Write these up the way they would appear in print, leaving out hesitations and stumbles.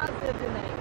foarte bine.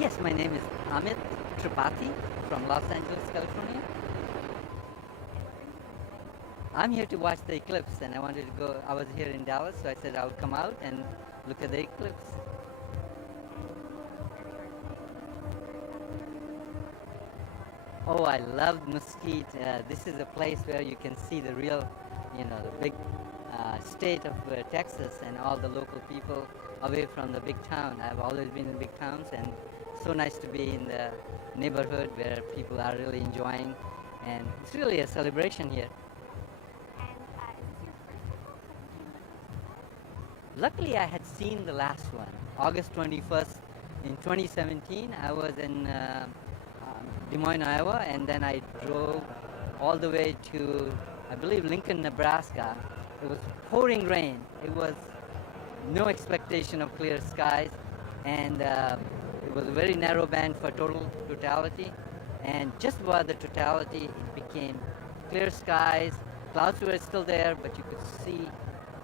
Yes, my name is Amit Tripathi from Los Angeles, California. I'm here to watch the eclipse, and I wanted to go. I was here in Dallas, so I said I would come out and look at the eclipse. Oh, I love Mesquite. This is a place where you can see the real, the big state of Texas and all the local people away from the big town. I've always been in big towns, and so nice to be in the neighborhood where people are really enjoying, and it's really a celebration here. Luckily, I had seen the last one, August 21st in 2017. I was in Des Moines, Iowa, and then I drove all the way to, I believe, Lincoln, Nebraska. It was pouring rain. It was no expectation of clear skies, and it was a very narrow band for totality, and just about the totality, it became clear skies. Clouds were still there, but you could see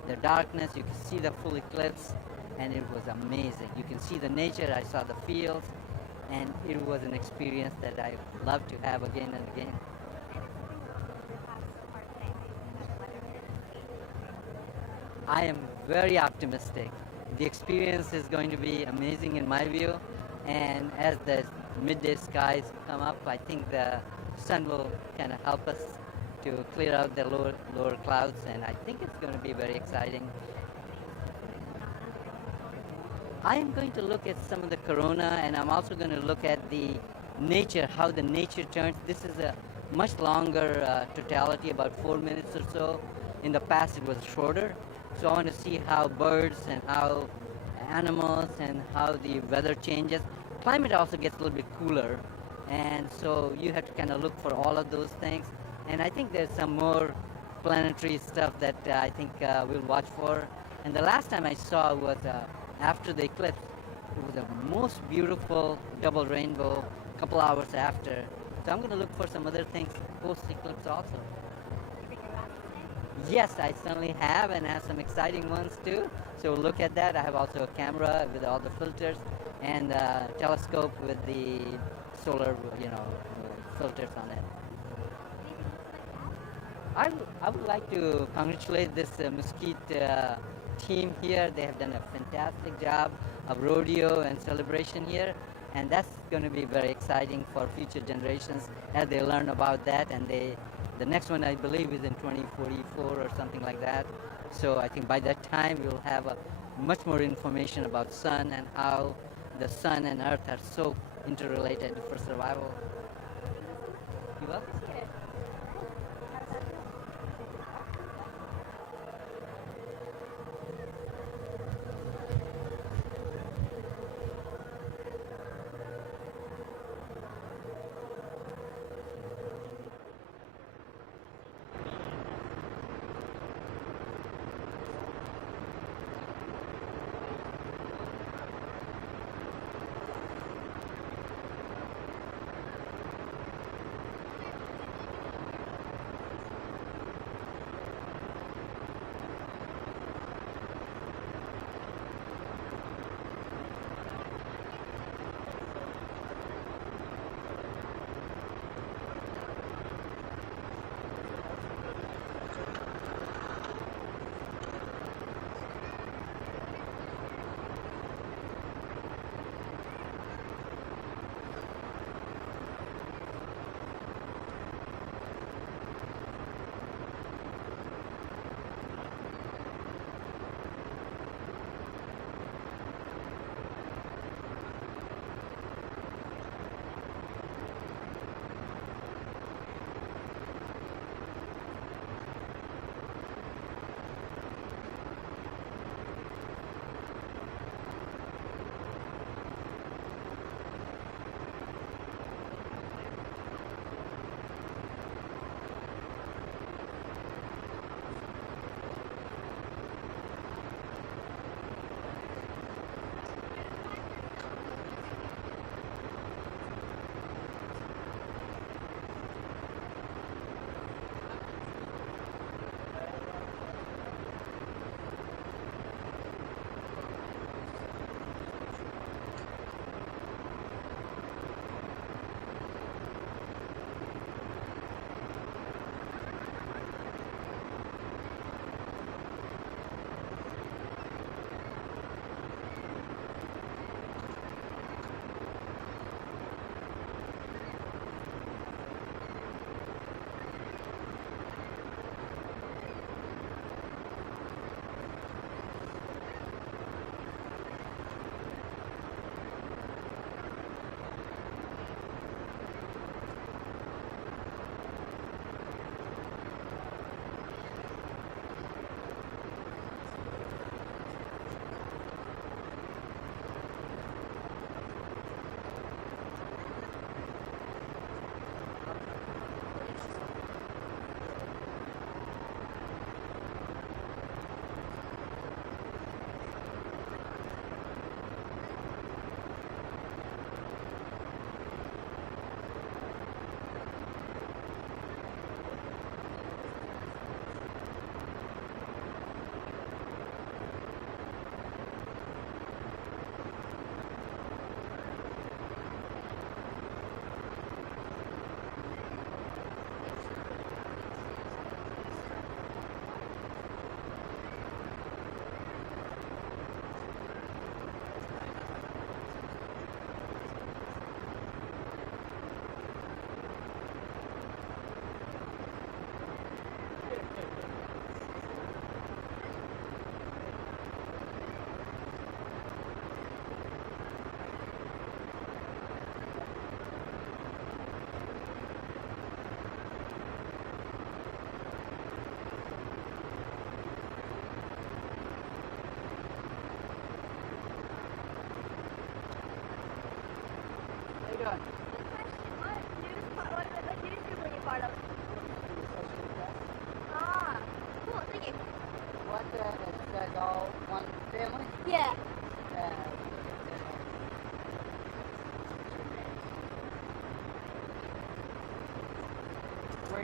the darkness, you could see the full eclipse, and it was amazing. You can see the nature, I saw the fields, and it was an experience that I love to have again and again. I am very optimistic. The experience is going to be amazing in my view, and as the midday skies come up, I think the sun will kind of help us to clear out the lower clouds, and I think it's going to be very exciting. I am going to look at some of the corona, and I'm also going to look at the nature, how the nature turns. This is a much longer totality, about 4 minutes or so. In the past it was shorter, so I want to see how birds and how animals and how the weather changes. Climate also gets a little bit cooler, and so you have to kind of look for all of those things. And I think there's some more planetary stuff that I think we'll watch for. And the last time I saw was after the eclipse. It was the most beautiful double rainbow a couple hours after. So I'm going to look for some other things post-eclipse also. Yes, I certainly have, and have some exciting ones too. So we'll look at that. I have also a camera with all the filters and a telescope with the solar, filters on it. I would like to congratulate this Mesquite team here. They have done a fantastic job of rodeo and celebration here, and that's going to be very exciting for future generations as they learn about that. And the next one, I believe, is in 2044 or something like that. So I think by that time we'll have much more information about sun and how the sun and earth are so interrelated for survival. You welcome.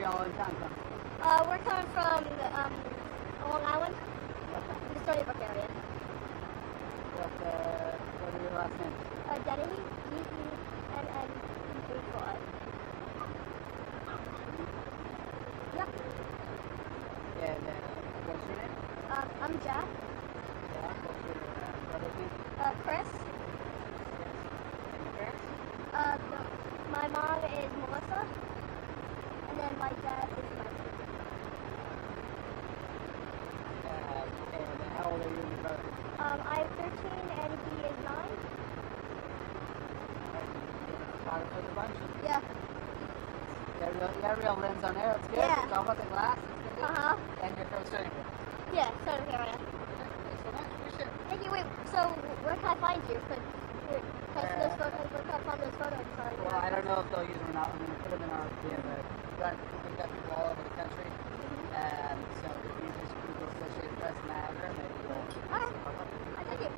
y'all in town from? We're coming from Long Island, the Stony Brook area. What are your last names? Denny, D-E-N-N-E-Y. Yep. And what's your name? I'm Jack. Yeah. What's your brother's name? Chris. And your parents? My mom is Melissa, and then my dad is Mike. And how old are you and your brother? I'm 13 and he is 9. Father for the bunch? Yeah. You got real lens on there, it's good. Yeah. It's all about the glass, it's good. Uh-huh. And you're from Stony Brook? Yeah, Southern area. Thanks so much, appreciate it. Thank you. Wait, so where can I find you? Where can I find those photos? Sorry. Well, I don't know if they'll use them or not. I'm going to put them in our idea, but we've got people all over the country. So if you just Google Associated Press Niagara, maybe you'll see Alright. pop up. Thank you.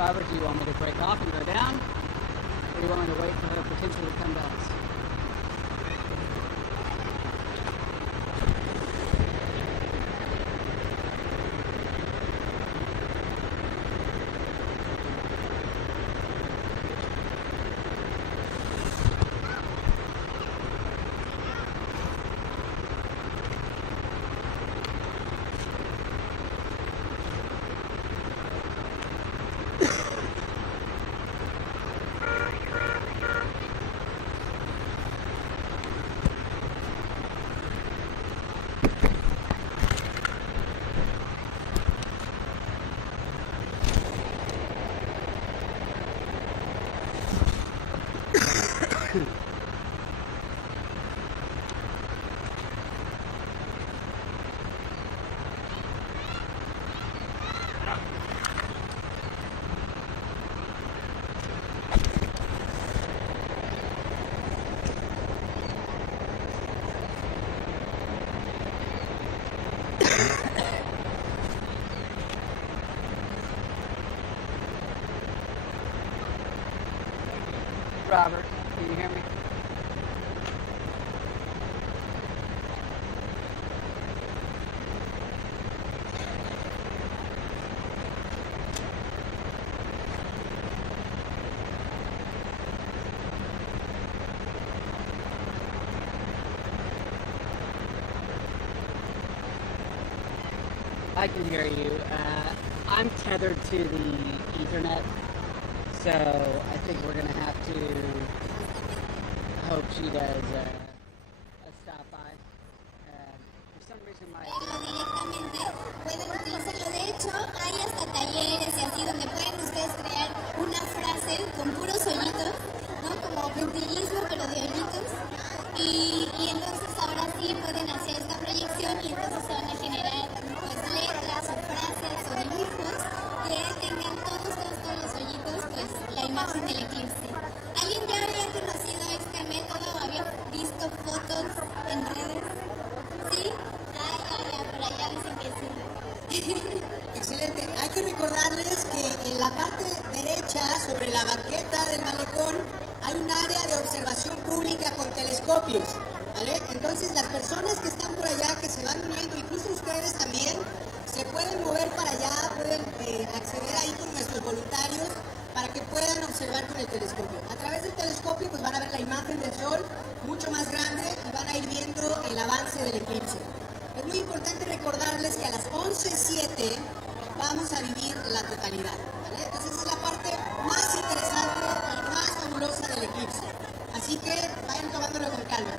Robert, do you want me to break off and go down? Or do you want me to wait for her potentially to come to us? Robert, can you hear me? I can hear you. I'm tethered to the Ethernet, so I think we're going to have to hope she does a stop by. For some reason my... Directamente pueden utilizarlo. De hecho, hay hasta talleres y así donde pueden ustedes crear una frase con puros hoyitos, ¿no? Como puntillismo, pero de hoyitos. Y entonces ahora sí pueden hacer esta proyección y entonces se van a generar pues letras o frases o dibujos que tengan todos los hoyitos, pues la imagen del eclipse. ¿Alguien ya había conocido este método o había visto fotos en redes? ¿Sí? Por allá dicen que sí. Excelente. Hay que recordarles que en la parte derecha, sobre la banqueta del malecón, hay un área de observación pública con telescopios, ¿vale? Entonces las personas que están por allá, que se van uniendo, incluso ustedes también, se pueden mover para allá, pueden acceder ahí con nuestros voluntarios para que puedan observar con el telescopio. A través del telescopio pues van a ver la imagen del sol mucho más grande y van a ir viendo el avance del eclipse. Es muy importante recordarles que a las 11:07 vamos a vivir la totalidad, ¿vale? Entonces es la parte más interesante y más fabulosa del eclipse. Así que vayan tomándolo con calma.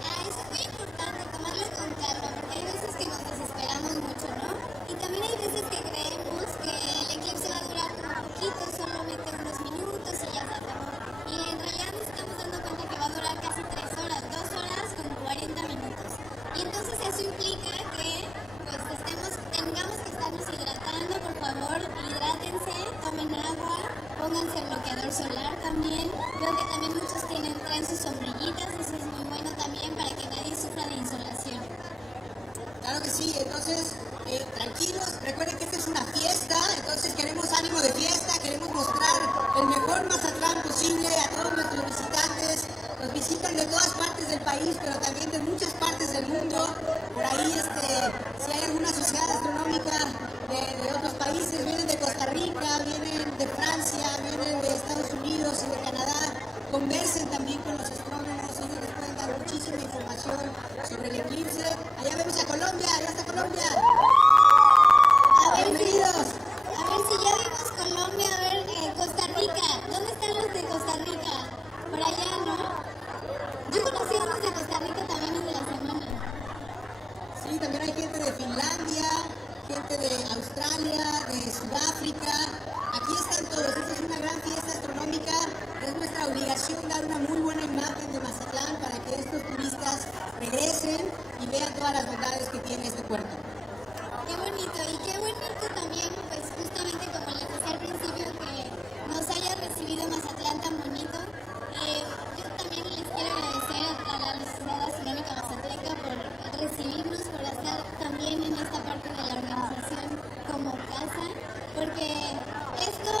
Eso es muy importante, tomarlo con calma, porque hay veces que nos desesperamos mucho, ¿no? Y también hay veces que creemos que el eclipse va a durar como poquito, solamente unos minutos y ya se acabó. Y en realidad nos estamos dando cuenta que va a durar casi 3 horas, 2 horas con 40 minutos. Y entonces eso implica que pues tengamos que estarnos hidratando, por favor, hidrátense, tomen agua, pónganse bloqueador solar también. Veo que también muchos traen sus sombrillitas, eso es muy bueno también para que nadie sufra de insolación. Claro que sí, entonces tranquilos, recuerden que esta es una fiesta, entonces queremos ánimo de fiesta, queremos mostrar el mejor Mazatlán posible a todos nuestros visitantes. Nos visitan de todas partes del país, pero también de muchas partes del mundo. Por ahí, si hay alguna sociedad astronómica de otros países, vienen de Costa Rica, vienen de Francia, vienen de Estados Unidos y de Canadá. Conversen también con los astrónomos, ellos les pueden dar muchísima información sobre el eclipse. Allá vemos a Colombia, allá está Colombia. Bienvenidos. A ver si ya vimos Colombia, a ver Costa Rica. ¿Dónde están los de Costa Rica? Por allá, ¿no? Yo conocí a unos de Costa Rica también en la semana. Sí, también hay gente de Finlandia, gente de Australia, de Sudáfrica. Aquí están todos. Esta es una gran fiesta astronómica. Es nuestra obligación dar una muy buena imagen de Mazatlán para que estos turistas regresen y vean todas las bondades que tiene este puerto. Qué bonito, y qué bonito también, pues justamente como les decía al principio, que nos haya recibido Mazatlán tan bonito. Yo también les quiero agradecer a la Sociedad Astronómica Mazatleca por recibirnos, por estar también en esta parte de la organización como casa, porque esto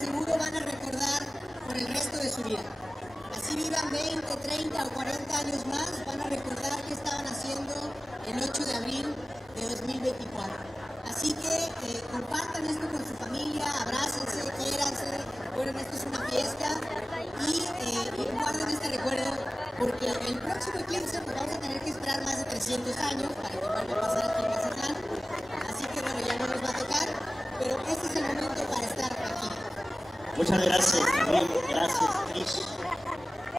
seguro van a recordar por el resto de su vida. Así vivan 20, 30 o 40 años más, van a recordar qué estaban haciendo el 8 de abril de 2024. Así que compartan esto con su familia, abrácense, quiéranse, bueno, esto es una fiesta y guarden este recuerdo porque el próximo eclipse pues vamos a tener que esperar más de 300 años para que vuelva a pasar aquí en Mazatlán. Así que bueno, ya no nos va a tocar, pero este es el momento para estar aquí. Muchas gracias, gracias, Trish.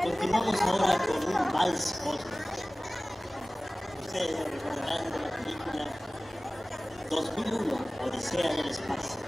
Continuamos ahora con un vals cósmico. Ustedes lo recordarán de la película 2001, Odisea en el espacio.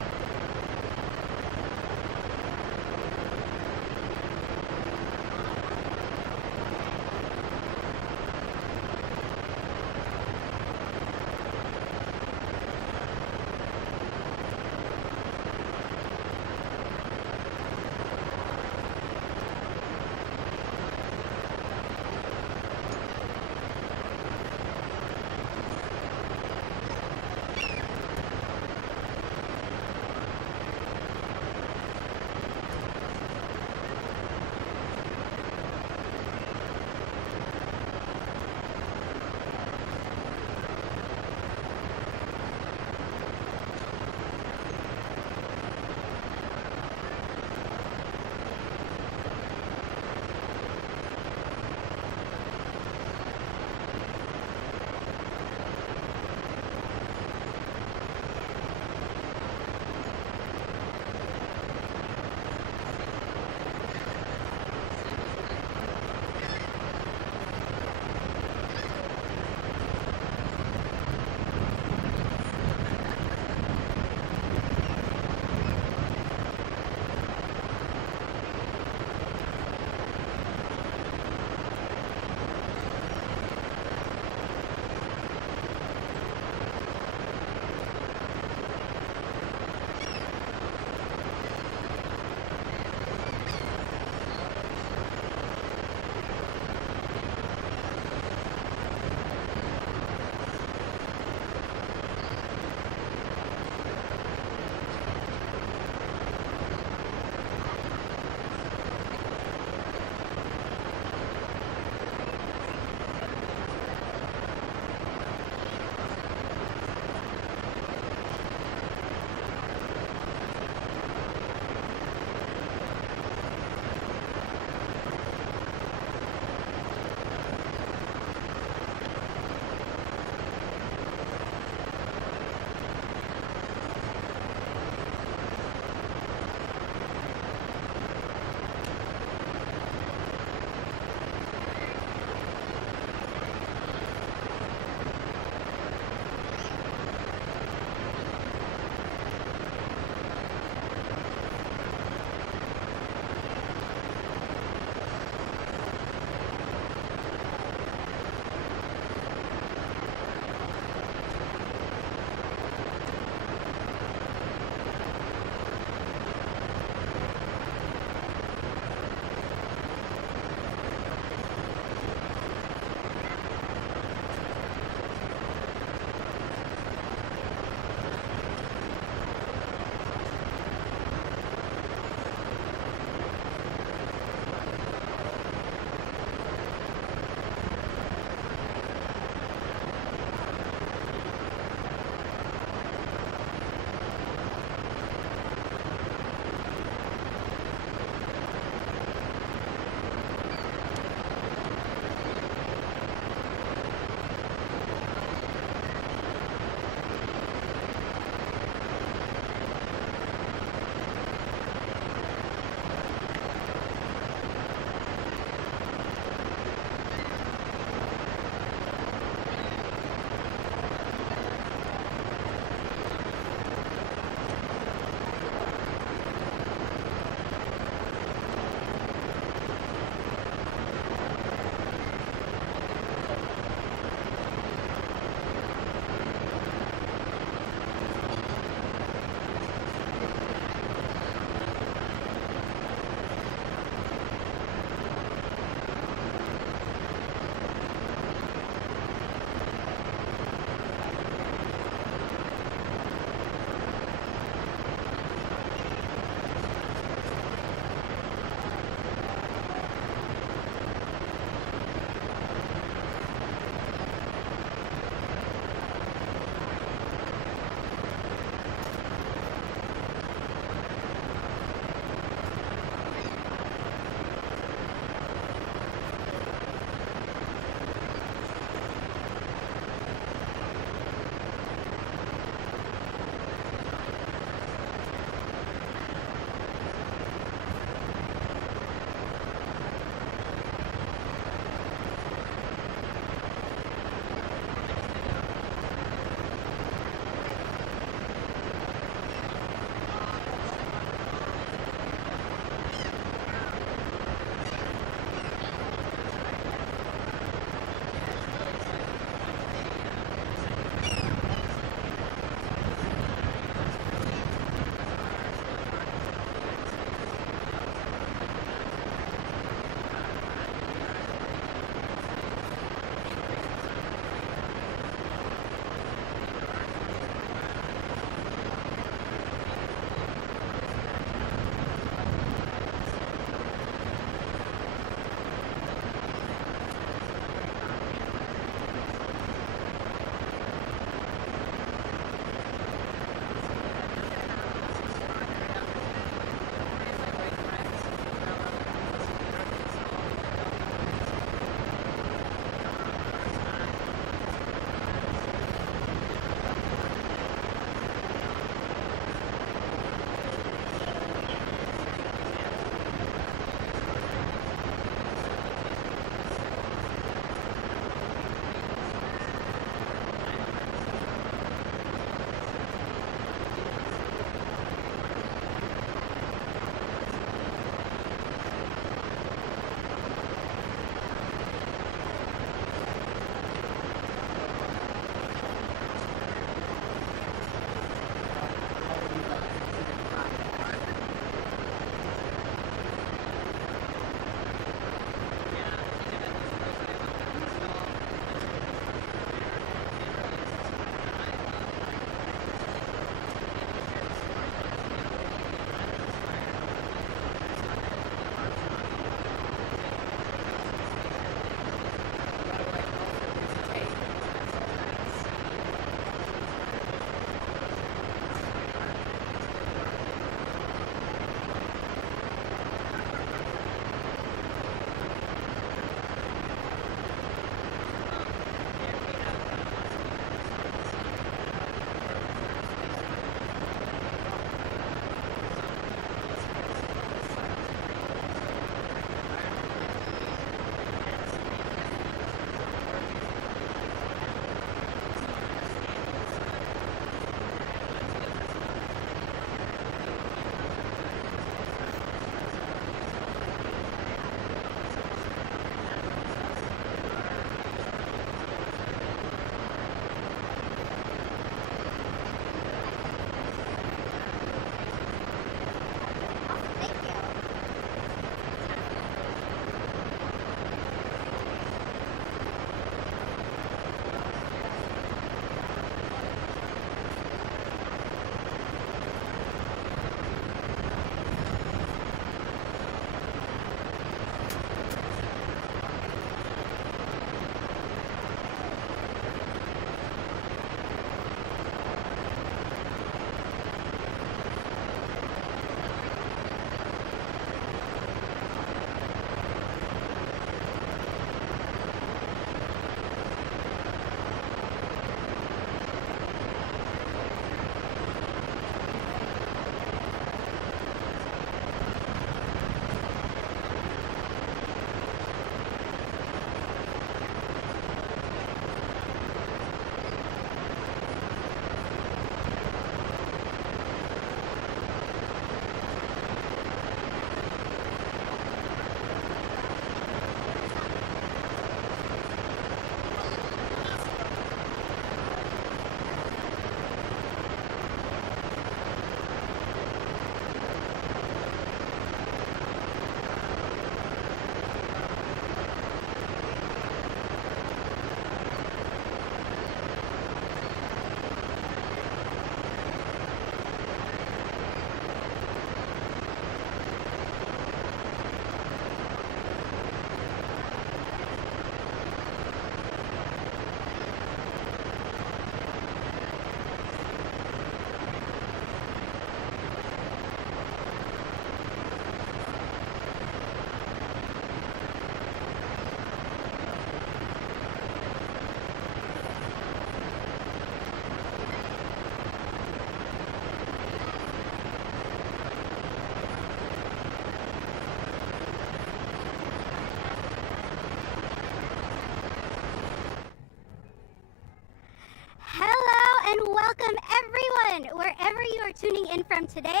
everyone, wherever you are tuning in from today.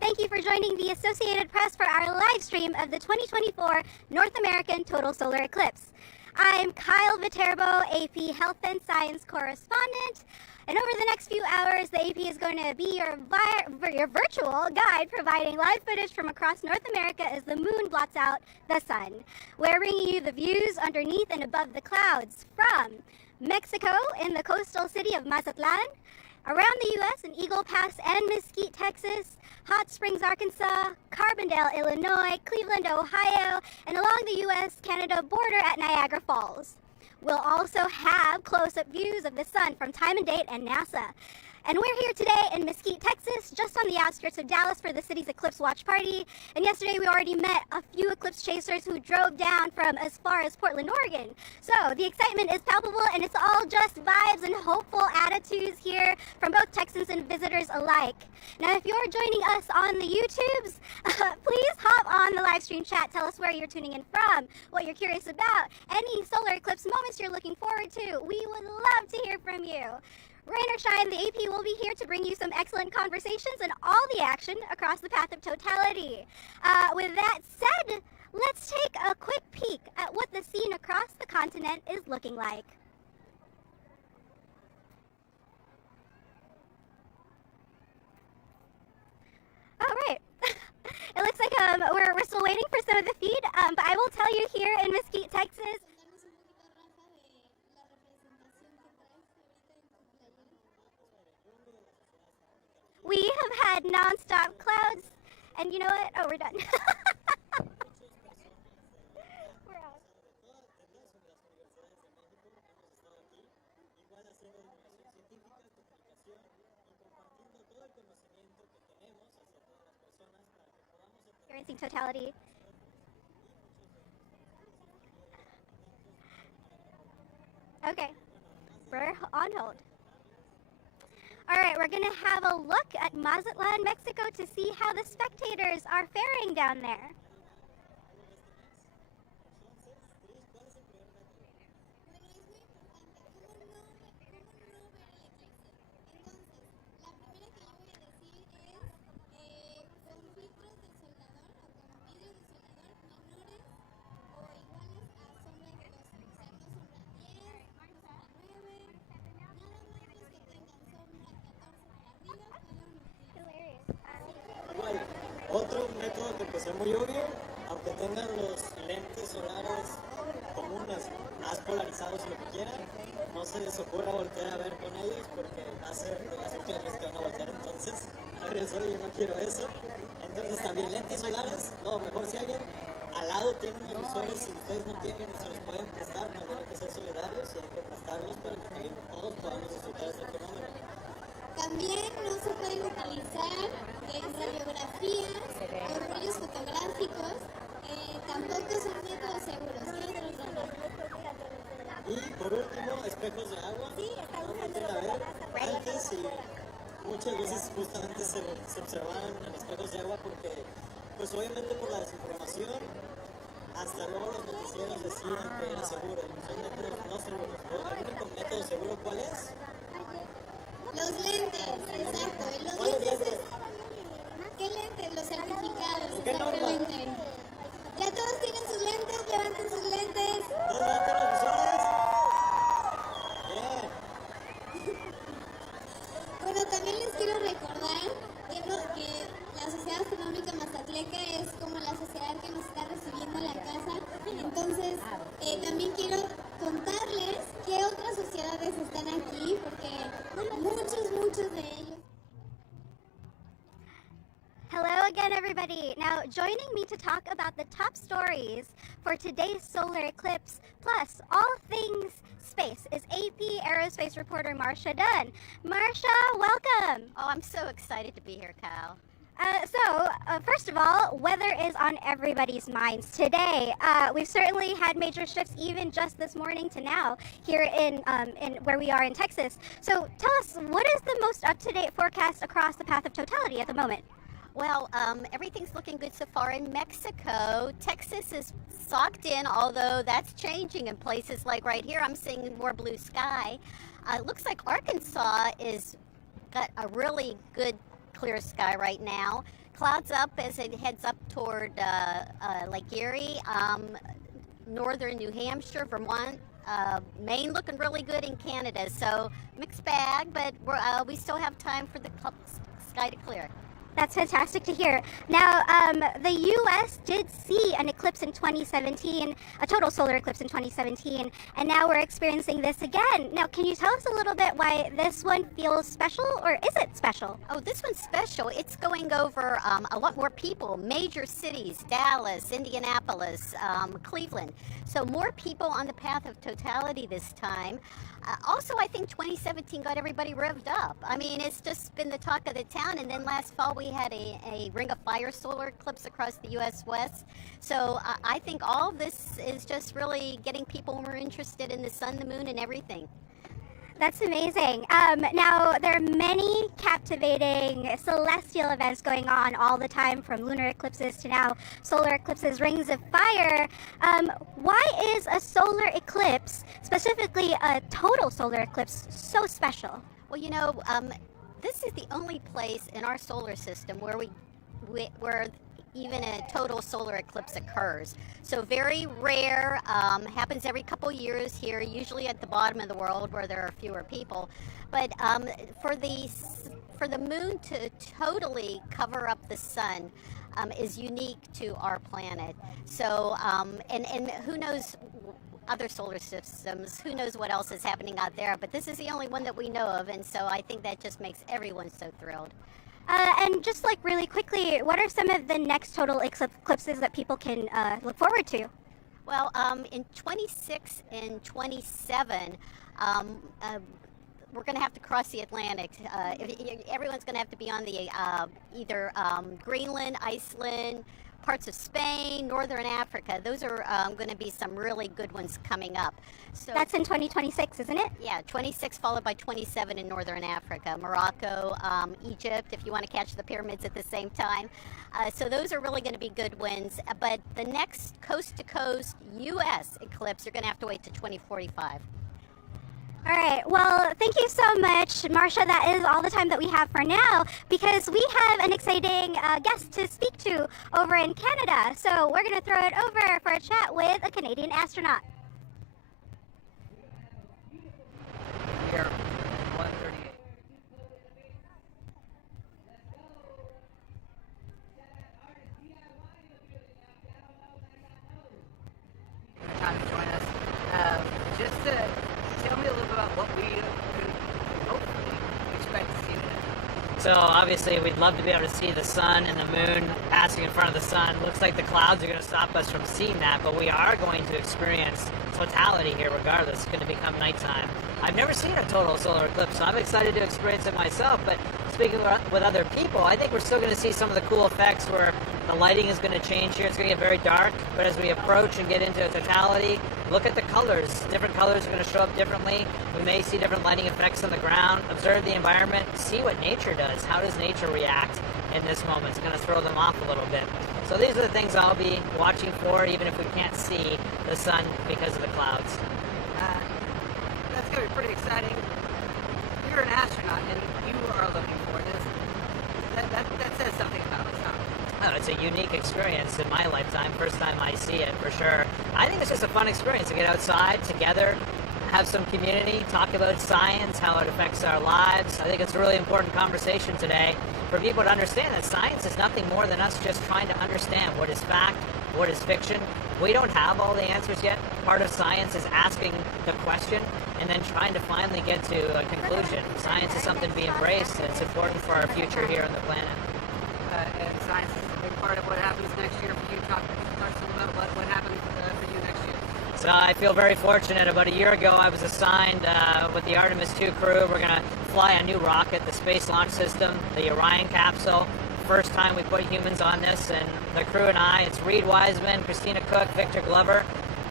Thank you for joining the Associated Press for our live stream of the 2024 North American Total Solar Eclipse. I'm Kyle Viterbo, AP Health and Science correspondent. And over the next few hours, the AP is going to be your virtual guide, providing live footage from across North America as the moon blots out the sun. We're bringing you the views underneath and above the clouds from Mexico in the coastal city of Mazatlán, around the U.S. in Eagle Pass and Mesquite, Texas, Hot Springs, Arkansas, Carbondale, Illinois, Cleveland, Ohio, and along the U.S.-Canada border at Niagara Falls. We'll also have close-up views of the sun from Time and Date and NASA. And we're here today in Mesquite, Texas, just on the outskirts of Dallas for the city's Eclipse Watch Party. And yesterday we already met a few eclipse chasers who drove down from as far as Portland, Oregon. So the excitement is palpable, and it's all just vibes and hopeful attitudes here from both Texans and visitors alike. Now, if you're joining us on the YouTubes, please hop on the live stream chat. Tell us where you're tuning in from, what you're curious about, any solar eclipse moments you're looking forward to. We would love to hear from you. Rain or shine, the AP will be here to bring you some excellent conversations and all the action across the path of totality. With that said, let's take a quick peek at what the scene across the continent is looking like. All right. It looks like we're still waiting for some of the feed, but I will tell you here in Mesquite, Texas, we have had non-stop clouds, and you know what? Oh, we're done. We're out. Experiencing totality. Okay, we're on hold. All right, we're going to have a look at Mazatlán, Mexico to see how the spectators are faring down there. Otro método que pues es muy obvio, aunque tengan los lentes solares comunes más polarizados y lo que quieran, no se les ocurra voltear a ver con ellos porque va a ser de las últimas veces que van a voltear, entonces yo no quiero eso. Entonces también lentes solares, no, mejor si alguien al lado tiene unos visores, si ustedes no tienen se los pueden prestar, no tienen que ser solidarios y hay que prestarlos para que también todos podamos disfrutar de este fenómeno. También no se pueden utilizar radiografías o rollos fotográficos, tampoco son métodos seguros. Y por último, espejos de agua. Sí, está antes y muchas veces justamente se observaban en espejos de agua porque, pues obviamente por la desinformación, hasta luego los noticieros decían que era seguro. Son métodos no seguros. El único método seguro, ¿cuál es? Los lentes, exacto. Los lentes. ¿Qué lentes? Los certificados, exactamente. Ya todos tienen sus lentes, levanten sus lentes. ¿Todos levanten los visores? Bien. Bueno, también les quiero recordar que la Sociedad Astronómica Mazatleca es como la sociedad que nos está recibiendo en la casa. Entonces, también quiero contarles qué otras sociedades están aquí, porque muchos de ellos. Hello again, everybody. Now, joining me to talk about the top stories for today's solar eclipse, plus all things space, is AP aerospace reporter Marcia Dunn. Marcia, welcome. Oh, I'm so excited to be here, Kyle. First of all, weather is on everybody's minds today. We've certainly had major shifts even just this morning to now here in where we are in Texas. So tell us, what is the most up-to-date forecast across the path of totality at the moment? Well, everything's looking good so far in Mexico. Texas is socked in, although that's changing in places like right here. I'm seeing more blue sky. It looks like Arkansas is got a really good clear sky right now. Clouds up as it heads up toward Lake Erie, northern New Hampshire, Vermont, Maine looking really good in Canada. So mixed bag, but we still have time for the sky to clear. That's fantastic to hear. Now, the U.S. did see an eclipse in 2017, a total solar eclipse in 2017, and now we're experiencing this again. Now, can you tell us a little bit why this one feels special, or is it special? Oh, this one's special. It's going over a lot more people, major cities, Dallas, Indianapolis, Cleveland. So more people on the path of totality this time. Also, I think 2017 got everybody revved up. I mean, it's just been the talk of the town, and then last fall we had a Ring of Fire solar eclipse across the U.S. West. So I think all of this is just really getting people more interested in the sun, the moon, and everything. That's amazing. Now, there are many captivating celestial events going on all the time, from lunar eclipses to now solar eclipses, rings of fire. Why is a solar eclipse, specifically a total solar eclipse, so special? Well, you know, this is the only place in our solar system where where even a total solar eclipse occurs. So very rare, happens every couple years here, usually at the bottom of the world where there are fewer people. But for the moon to totally cover up the sun is unique to our planet. So, and who knows other solar systems, who knows what else is happening out there, but this is the only one that we know of, and so I think that just makes everyone so thrilled. And just like really quickly, what are some of the next total eclipses that people can look forward to? Well, in 26 and 27, we're going to have to cross the Atlantic. Everyone's going to have to be on the either Greenland, Iceland, parts of Spain, Northern Africa. Those are going to be some really good ones coming up. So that's in 2026, isn't it? Yeah, 26 followed by 27 in Northern Africa, Morocco, Egypt, if you want to catch the pyramids at the same time. So those are really going to be good ones. But the next coast-to-coast U.S. eclipse, you're going to have to wait to 2045. All right, well, thank you so much, Marcia. That is all the time that we have for now, because we have an exciting guest to speak to over in Canada. So we're going to throw it over for a chat with a Canadian astronaut. Here, 138. Time to join us. Just to tell me a little bit about what we could hopefully expect to see today. So obviously we'd love to be able to see the sun and the moon passing in front of the sun. Looks like the clouds are going to stop us from seeing that, but we are going to experience totality here regardless. It's going to become nighttime. I've never seen a total solar eclipse, so I'm excited to experience it myself, but speaking with other people, I think we're still going to see some of the cool effects where the lighting is going to change here. It's going to get very dark, but as we approach and get into totality, look at the colors. Different colors are going to show up differently. We may see different lighting effects on the ground. Observe the environment. See what nature does. How does nature react in this moment? It's going to throw them off a little bit. So these are the things I'll be watching for, even if we can't see the sun because of the clouds. That's going to be pretty exciting. You're an astronaut, and you are looking for this. That says something about us, huh? Oh, it's a unique experience in my lifetime. First time I see it, for sure. I think it's just a fun experience to get outside together, have some community, talk about science, how it affects our lives. I think it's a really important conversation today for people to understand that science is nothing more than us just trying to understand what is fact, what is fiction. We don't have all the answers yet. Part of science is asking the question and then trying to finally get to a conclusion. Science is something to be embraced, and it's important for our future here on the planet. And science is a big part of what happens next year for you. Talk some about what happens for you next year. So I feel very fortunate. About a year ago, I was assigned with the Artemis 2 crew. We're going to fly a new rocket, the Space Launch System, the Orion capsule. First time we put humans on this, and the crew and I, it's Reed Wiseman, Christina Cook, Victor Glover.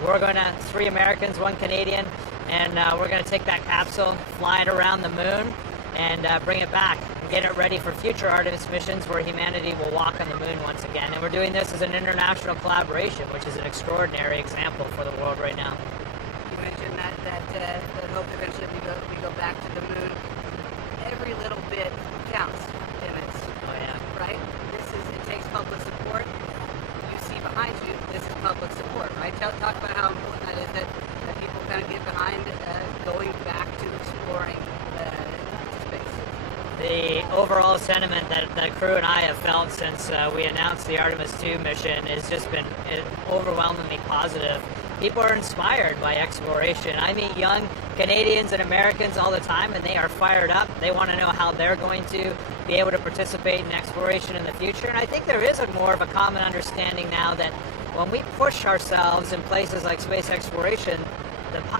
We're going to, 3 Americans, 1 Canadian, and we're going to take that capsule, fly it around the moon, and bring it back and get it ready for future Artemis missions where humanity will walk on the moon once again. And we're doing this as an international collaboration, which is an extraordinary example for the world right now. You mentioned that hope eventually we go back to the moon. Every little bit talk about how important that is, that people kind of get behind going back to exploring space. The overall sentiment that the crew and I have felt since we announced the Artemis II mission has just been overwhelmingly positive. People are inspired by exploration. I meet young Canadians and Americans all the time, and they are fired up. They want to know how they're going to be able to participate in exploration in the future. And I think there is more of a common understanding now that when we push ourselves in places like space exploration,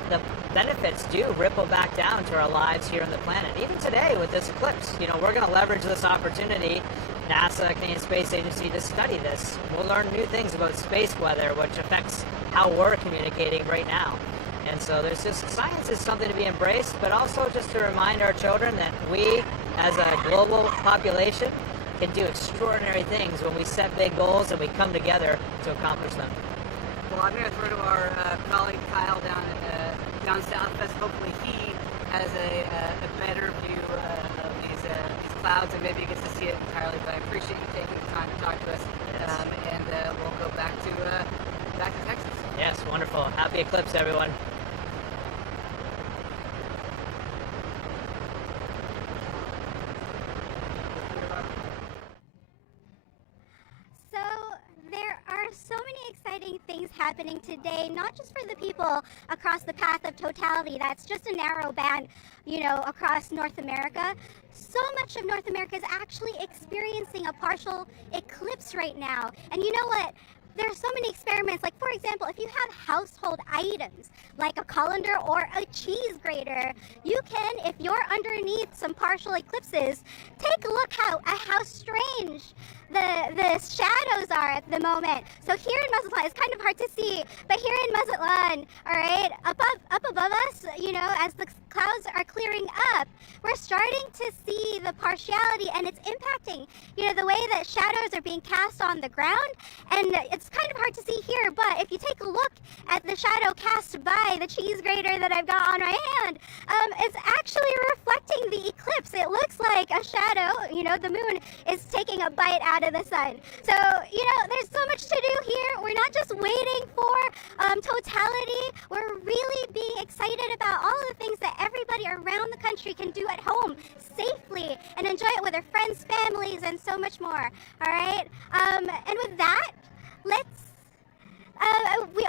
the benefits do ripple back down to our lives here on the planet. Even today with this eclipse, we're going to leverage this opportunity, NASA, Canadian Space Agency, to study this. We'll learn new things about space weather, which affects how we're communicating right now. And so there's just, science is something to be embraced, but also just to remind our children that we, as a global population, can do extraordinary things when we set big goals and we come together to accomplish them. Well, I'm going to throw to our colleague Kyle down south. Hopefully he has a better view of these clouds, and maybe he gets to see it entirely. But I appreciate you taking the time to talk to us, and we'll go back to Texas. Yes, wonderful. Happy eclipse, everyone. Things happening today, not just for the people across the path of totality. That's just a narrow band, across North America. So much of North America is actually experiencing a partial eclipse right now. And you know what? There are so many experiments, like for example, if you have household items like a colander or a cheese grater, you can, if you're underneath some partial eclipses, take a look at how strange the shadows are at the moment. So here in Mazatlán, it's kind of hard to see, but here in Mazatlán, all right, up above us, as the clouds are clearing up, we're starting to see the partiality, and it's impacting, the way that shadows are being cast on the ground. And it's kind of hard to see here, but if you take a look at the shadow cast by the cheese grater that I've got on my hand, it's actually reflecting the eclipse. It looks like a shadow, the moon is taking a bite out of the sun. So, there's so much to do here. We're not just waiting for totality. We're really being excited about all of the things that everybody around the country can do at home safely and enjoy it with their friends, families, and so much more. All right? And with that,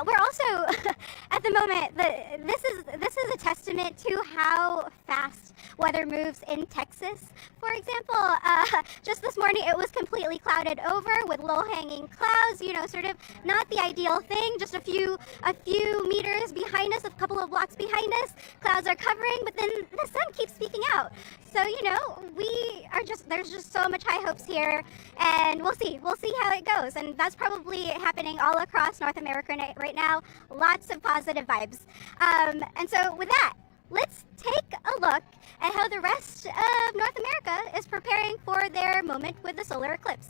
we're also at the moment, this is a testament to how fast weather moves in Texas. For example, just this morning it was completely clouded over with low-hanging clouds, sort of not the ideal thing. Just a few meters behind us, a couple of blocks behind us, clouds are covering, but then the sun keeps peeking out. So, there's just so much high hopes here, and we'll see how it goes. And that's probably happening all across North America right now. Lots of positive vibes. And so with that, let's take a look at how the rest of North America is preparing for their moment with the solar eclipse.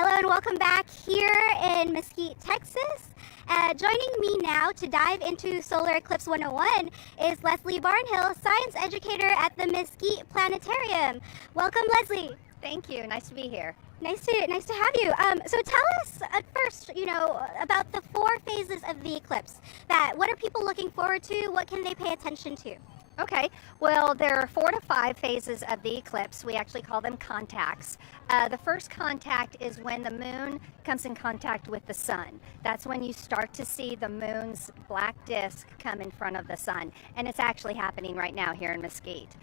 Hello and welcome back here in Mesquite, Texas. Joining me now to dive into Solar Eclipse 101 is Leslie Barnhill, science educator at the Mesquite Planetarium. Welcome, Leslie. Thank you. Nice to be here. Nice to have you. So tell us at first, about the 4 phases of the eclipse. What are people looking forward to? What can they pay attention to? Okay, well, there are 4 to 5 phases of the eclipse. We actually call them contacts. The first contact is when the moon comes in contact with the sun. That's when you start to see the moon's black disk come in front of the sun, and it's actually happening right now here in Mesquite.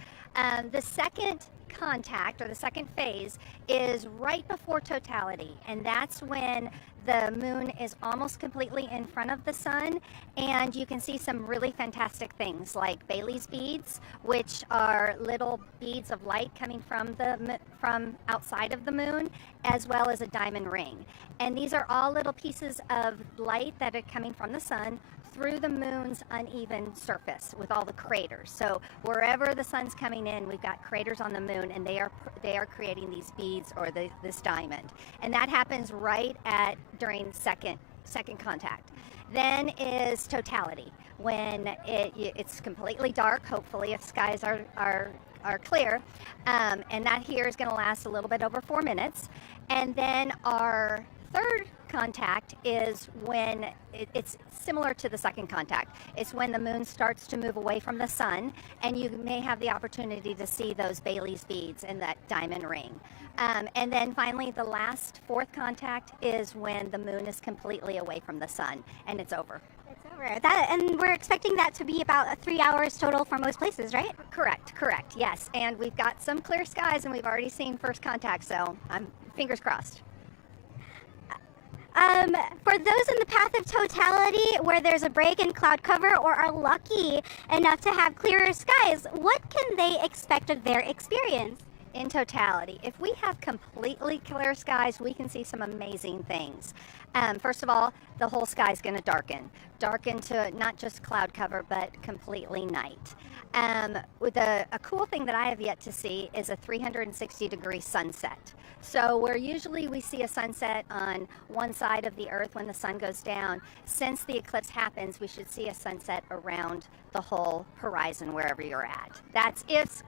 The second contact, or the second phase, is right before totality, and that's when the moon is almost completely in front of the sun, and you can see some really fantastic things like Bailey's beads, which are little beads of light coming from outside of the moon, as well as a diamond ring. And these are all little pieces of light that are coming from the sun through the moon's uneven surface with all the craters. So wherever the sun's coming in, we've got craters on the moon, and they are creating these beads or this diamond. And that happens right during second contact. Then is totality, when it's completely dark, hopefully, if skies are clear, and that here is going to last a little bit over 4 minutes. And then our third contact is when it's similar to the second contact. It's when the moon starts to move away from the sun, and you may have the opportunity to see those Bailey's beads and that diamond ring. And then finally, the last 4th contact is when the moon is completely away from the sun, and it's over. It's over. And we're expecting that to be about 3 hours total for most places, right? Correct, yes. And we've got some clear skies, and we've already seen first contact, so I'm fingers crossed. For those in the path of totality where there's a break in cloud cover or are lucky enough to have clearer skies, what can they expect of their experience? In totality, if we have completely clear skies, we can see some amazing things. First of all, the whole sky is going to darken to not just cloud cover, but completely night. A cool thing that I have yet to see is a 360-degree sunset. So where usually we see a sunset on one side of the Earth when the sun goes down, since the eclipse happens, we should see a sunset around the whole horizon wherever you're at. That's if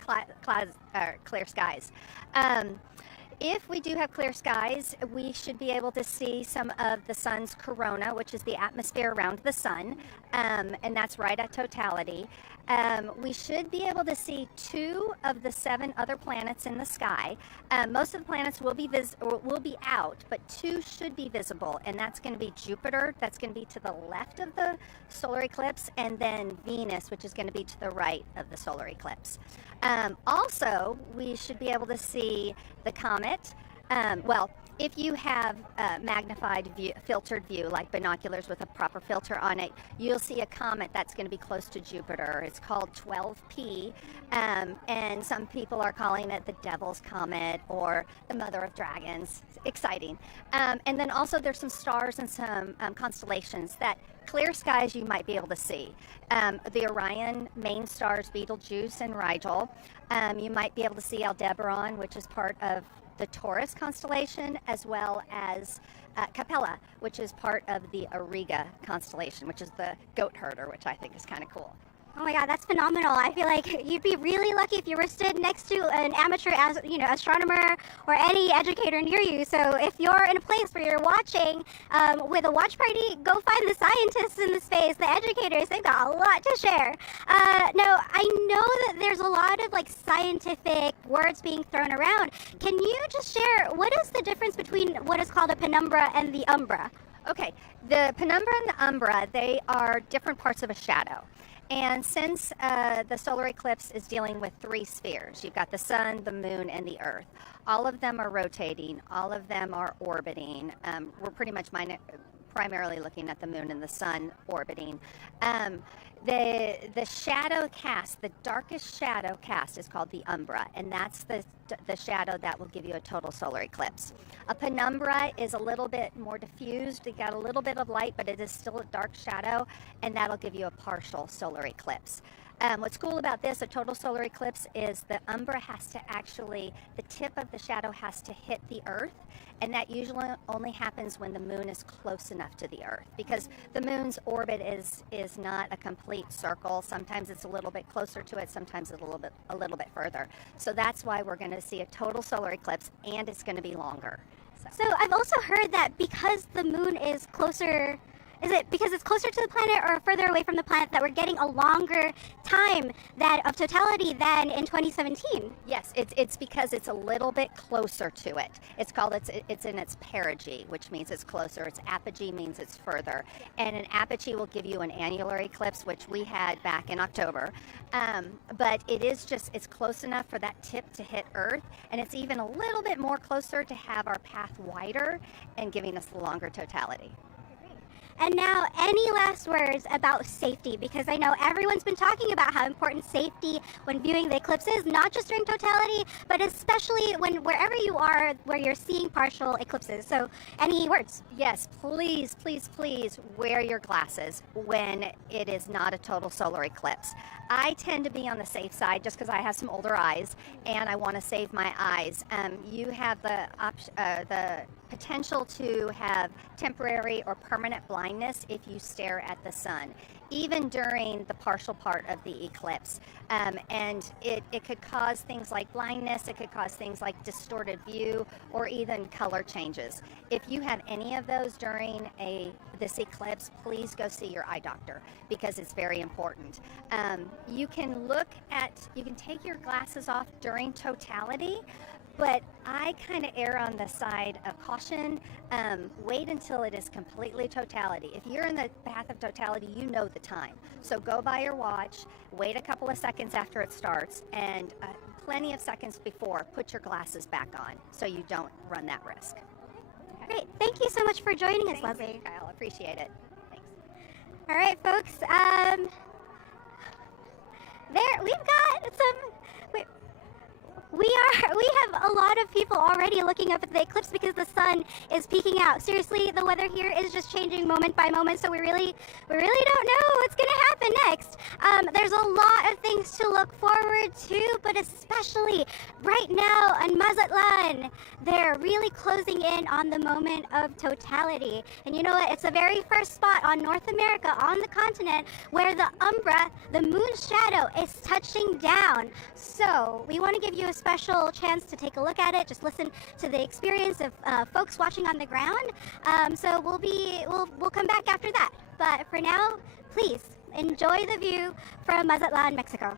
clear skies. If we do have clear skies, we should be able to see some of the sun's corona, which is the atmosphere around the sun, and that's right at totality. We should be able to see 2 of the 7 other planets in the sky. Most of the planets will be out, but 2 should be visible, and that's going to be Jupiter, that's going to be to the left of the solar eclipse, and then Venus, which is going to be to the right of the solar eclipse. Also, we should be able to see the comet. If you have magnified filtered view, like binoculars with a proper filter on it, you'll see a comet that's going to be close to Jupiter. It's called 12P, and some people are calling it the Devil's Comet or the Mother of Dragons. It's exciting. And then also there's some stars and some constellations that clear skies you might be able to see. The Orion main stars, Betelgeuse and Rigel. You might be able to see Aldebaran, which is part of the Taurus constellation, as well as Capella, which is part of the Auriga constellation, which is the goat herder, which I think is kind of cool. Oh my God, that's phenomenal. I feel like you'd be really lucky if you were stood next to an amateur astronomer or any educator near you. So if you're in a place where you're watching with a watch party, go find the scientists in the space, the educators. They've got a lot to share. Now, I know that there's a lot of scientific words being thrown around. Can you just share what is the difference between what is called a penumbra and the umbra? Okay, the penumbra and the umbra, they are different parts of a shadow. And since the solar eclipse is dealing with 3 spheres, you've got the sun, the moon, and the earth. All of them are rotating. All of them are orbiting. We're pretty much primarily looking at the moon and the sun orbiting. The shadow cast, the darkest shadow cast, is called the umbra, and that's the shadow that will give you a total solar eclipse. A penumbra is a little bit more diffused. You got a little bit of light, but it is still a dark shadow, and that'll give you a partial solar eclipse. What's cool about this, a total solar eclipse, is the umbra has to actually, the tip of the shadow has to hit the Earth, and that usually only happens when the moon is close enough to the Earth, because the moon's orbit is not a complete circle. Sometimes it's a little bit closer to it, sometimes a little bit further. So that's why we're going to see a total solar eclipse, and it's going to be longer. So I've also heard that because the moon is closer, is it because it's closer to the planet or further away from the planet that we're getting a longer time of totality than in 2017? Yes, it's because it's a little bit closer to it. It's in its perigee, which means it's closer. Its apogee means it's further. And an apogee will give you an annular eclipse, which we had back in October. But it's close enough for that tip to hit Earth, and it's even a little bit more closer to have our path wider and giving us the longer totality. And now, any last words about safety? Because I know everyone's been talking about how important safety when viewing the eclipse is, not just during totality, but especially wherever you are where you're seeing partial eclipses. So, any words? Yes, please, please, please wear your glasses when it is not a total solar eclipse. I tend to be on the safe side just because I have some older eyes and I want to save my eyes. You have the potential to have temporary or permanent blindness if you stare at the sun, even during the partial part of the eclipse. And it could cause things like blindness, it could cause things like distorted view, or even color changes. If you have any of those during this eclipse, please go see your eye doctor, because it's very important. You can take your glasses off during totality, but I kind of err on the side of caution. Wait until it is completely totality. If you're in the path of totality, you know the time. So go by your watch, wait a couple of seconds after it starts, and plenty of seconds before, put your glasses back on so you don't run that risk. Great. Thank you so much for joining us, Leslie. Thanks, Kyle. Appreciate it. Thanks. All right, folks. We've got some. We have a lot of people already looking up at the eclipse because the sun is peeking out. Seriously, the weather here is just changing moment by moment, so we really don't know what's going to happen next. There's a lot of things to look forward to, but especially right now on Mazatlán, they're really closing in on the moment of totality. And you know what? It's the very first spot on North America, on the continent, where the umbra, the moon's shadow, is touching down. So we want to give you a special chance to take a look at it. Just listen to the experience of folks watching on the ground. So we'll come back after that. But for now, please enjoy the view from Mazatlán, Mexico.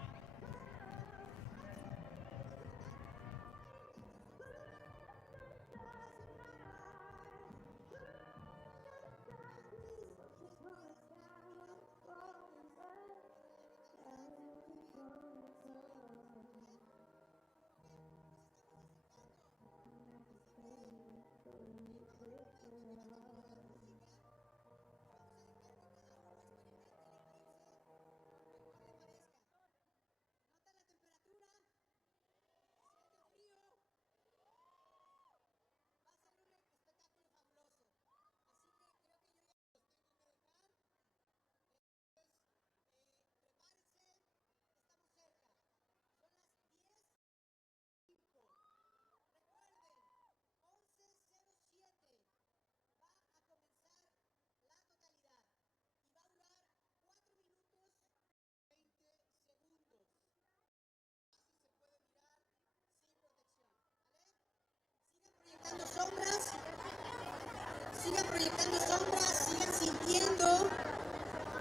Sigan proyectando sombras, sigan sintiendo,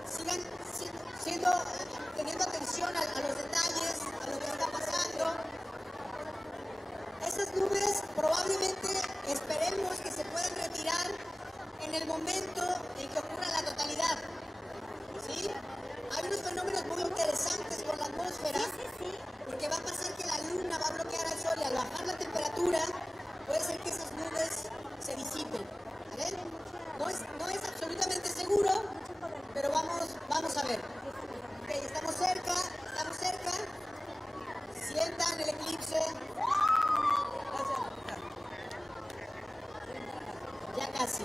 sigan teniendo atención a los detalles, a lo que está pasando. Esas nubes probablemente esperemos que se puedan retirar en el momento en que ocurra la totalidad. ¿Sí? Hay unos fenómenos muy interesantes con la atmósfera, porque va a pasar que la luna va a bloquear al sol y al bajar la temperatura puede ser que esas nubes se disipen. ¿Vale? No es absolutamente seguro, pero vamos a ver. Okay, estamos cerca. Sientan el eclipse. Ya casi.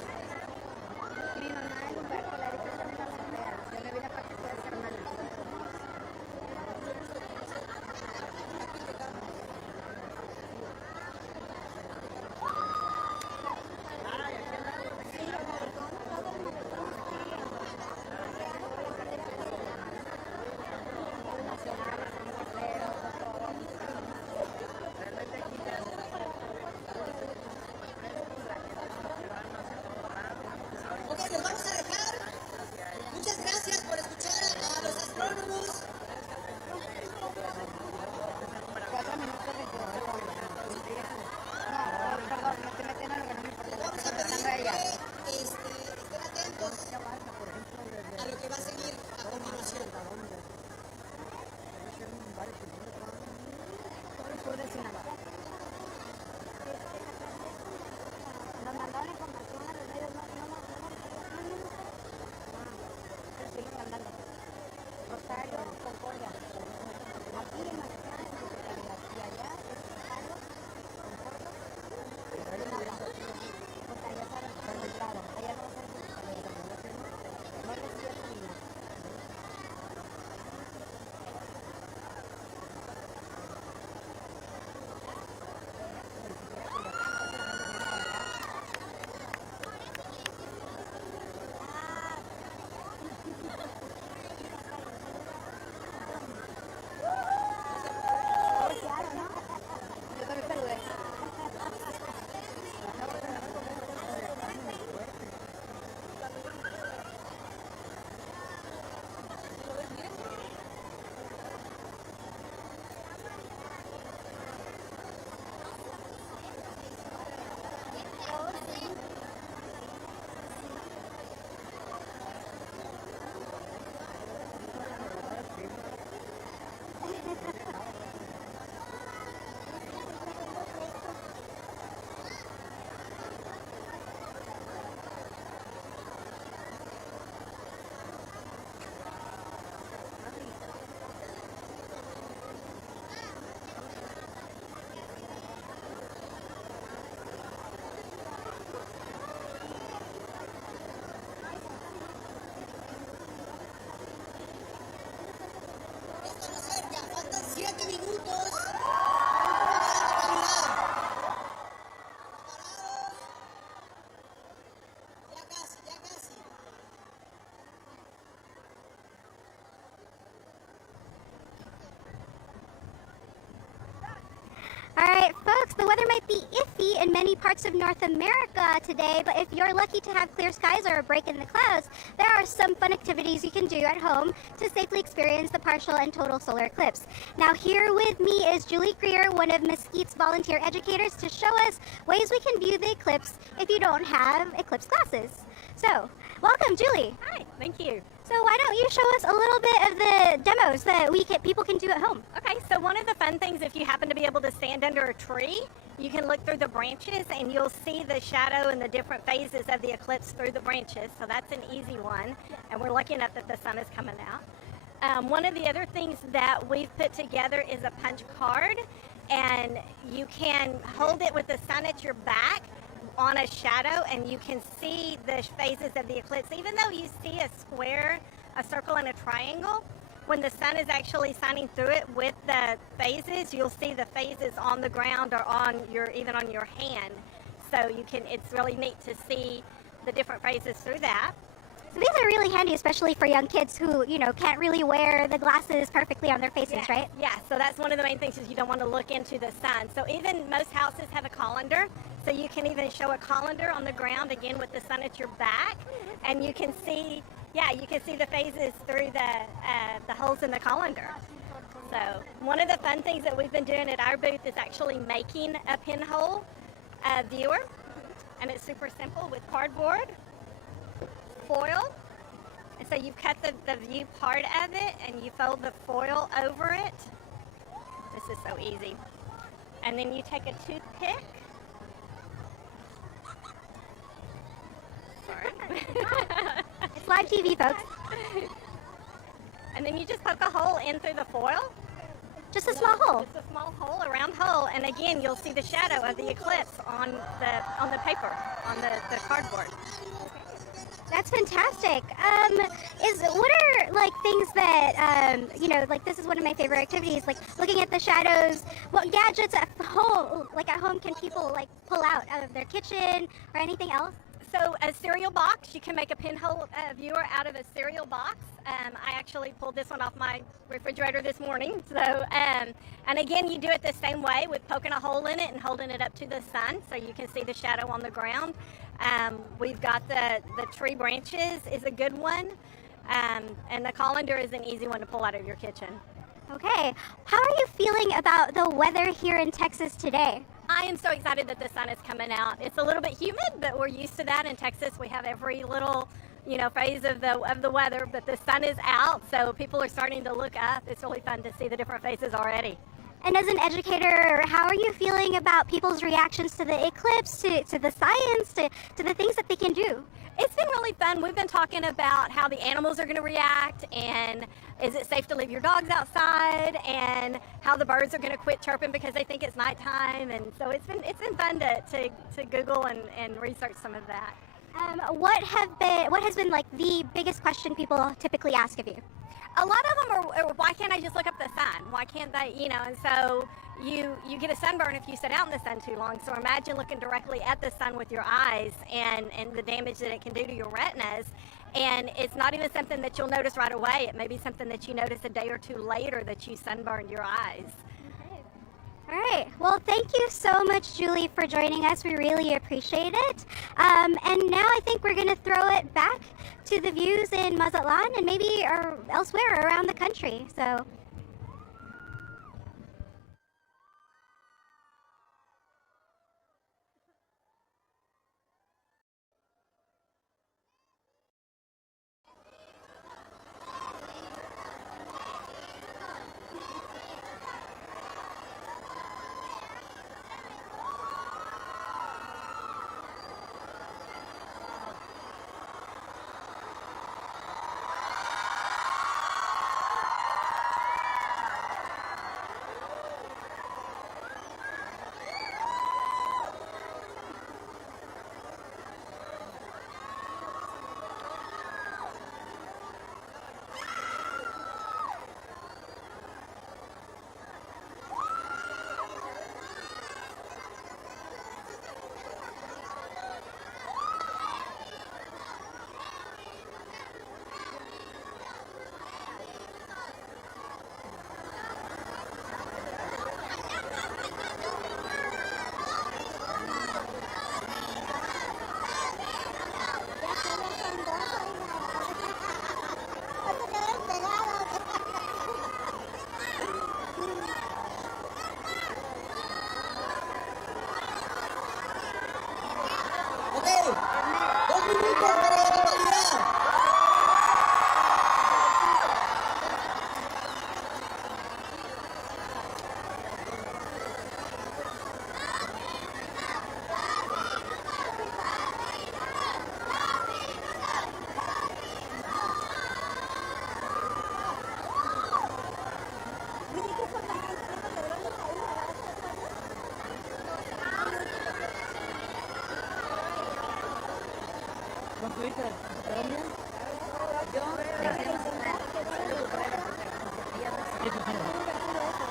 folks. The weather might be iffy in many parts of North America today, but if you're lucky to have clear skies or a break in the clouds, there are some fun activities you can do at home to safely experience the partial and total solar eclipse. Now here with me is Julie Greer, one of Mesquite's volunteer educators, to show us ways we can view the eclipse if you don't have eclipse glasses. So, welcome Julie. Hi, thank you. So why don't you show us a little bit of the demos that people can do at home? Okay, so one of the fun things, if you happen to be able to stand under a tree, you can look through the branches and you'll see the shadow and the different phases of the eclipse through the branches. So that's an easy one, and we're lucky enough that the sun is coming out. One of the other things that we've put together is a punch card, and you can hold it with the sun at your back on a shadow, and you can see the phases of the eclipse. Even though you see a square, a circle, and a triangle, when the sun is actually shining through it with the phases, you'll see the phases on the ground or even on your hand. So it's really neat to see the different phases through that. So these are really handy, especially for young kids who, can't really wear the glasses perfectly on their faces, Yeah. right? Yeah, so that's one of the main things, is you don't want to look into the sun. So even most houses have a colander, so you can even show a colander on the ground, again with the sun at your back, and you can see, the phases through the holes in the colander. So one of the fun things that we've been doing at our booth is actually making a pinhole viewer, and it's super simple with cardboard, foil, and so you cut the view part of it and you fold the foil over it. This is so easy. And then you take a toothpick. Sorry. It's live TV, folks. And then you just poke a hole in through the foil. Just a small hole. Just a small hole, a round hole, and again you'll see the shadow of the eclipse on the paper, on the cardboard. That's fantastic. What are things that this is one of my favorite activities, like looking at the shadows. What gadgets at home can people pull out of their kitchen or anything else? So a cereal box, you can make a pinhole viewer out of a cereal box. I actually pulled this one off my refrigerator this morning. So, and again, you do it the same way with poking a hole in it and holding it up to the sun so you can see the shadow on the ground. We've got the tree branches is a good one. And the colander is an easy one to pull out of your kitchen. Okay. How are you feeling about the weather here in Texas today? I am so excited that the sun is coming out. It's a little bit humid, but we're used to that in Texas. We have every little, phase of the weather, but the sun is out, so people are starting to look up. It's really fun to see the different faces already. And as an educator, how are you feeling about people's reactions to the eclipse, to the science, to the things that they can do? It's been really fun. We've been talking about how the animals are going to react, and is it safe to leave your dogs outside, and how the birds are going to quit chirping because they think it's nighttime. And so it's been fun to Google and research some of that. What has been the biggest question people typically ask of you? A lot of them are, why can't I just look up the sun? Why can't they, and so you get a sunburn if you sit out in the sun too long. So imagine looking directly at the sun with your eyes and the damage that it can do to your retinas. And it's not even something that you'll notice right away. It may be something that you notice a day or two later that you sunburned your eyes. All right. Well, thank you so much, Julie, for joining us. We really appreciate it. And now I think we're going to throw it back to the views in Mazatlán and maybe elsewhere around the country. So.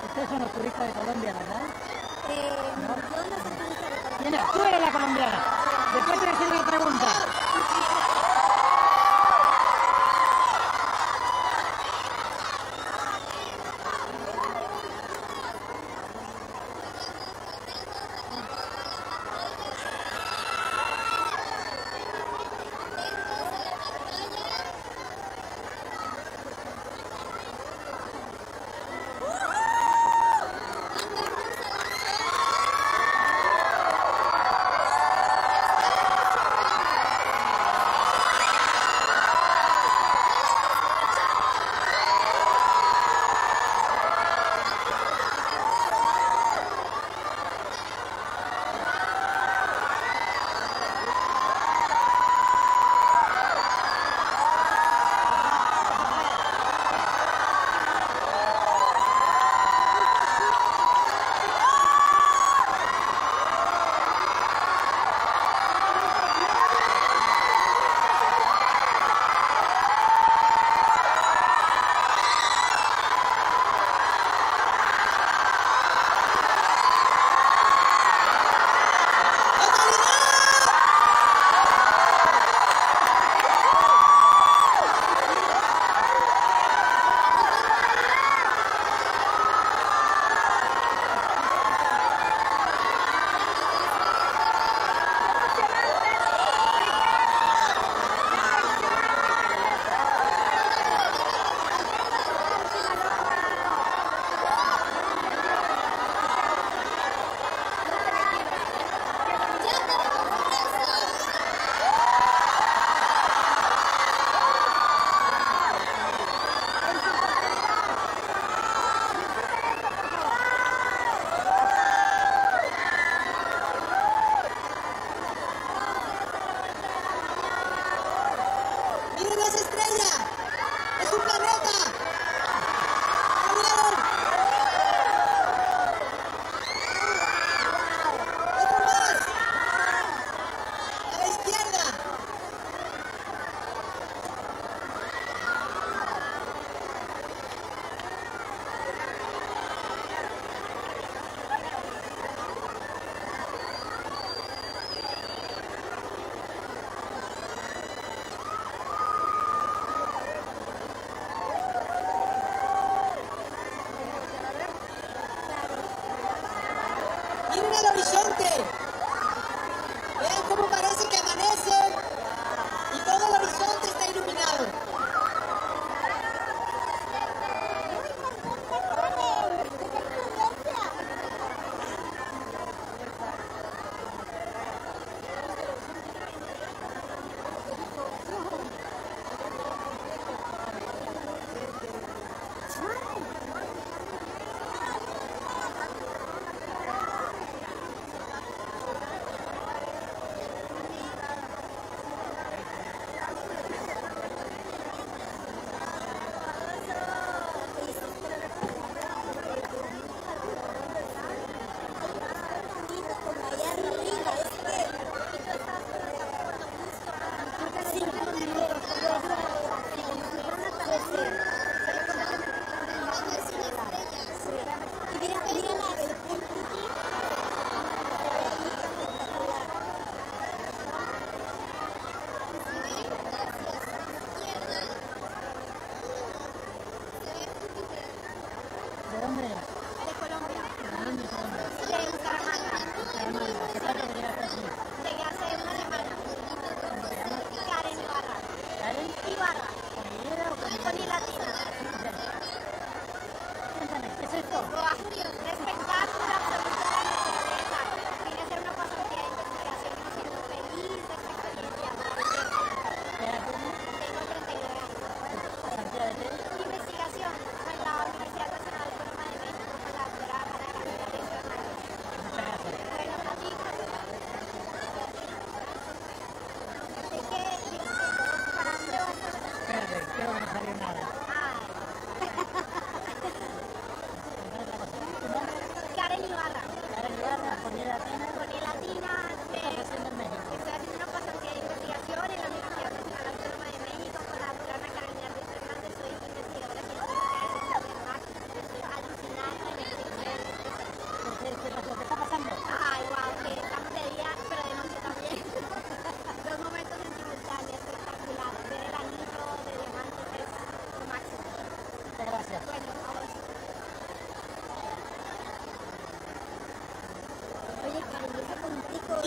Ustedes son los turistas de Colombia, ¿verdad? Mira, tú eres la colombiana. Después te voy a hacer una pregunta.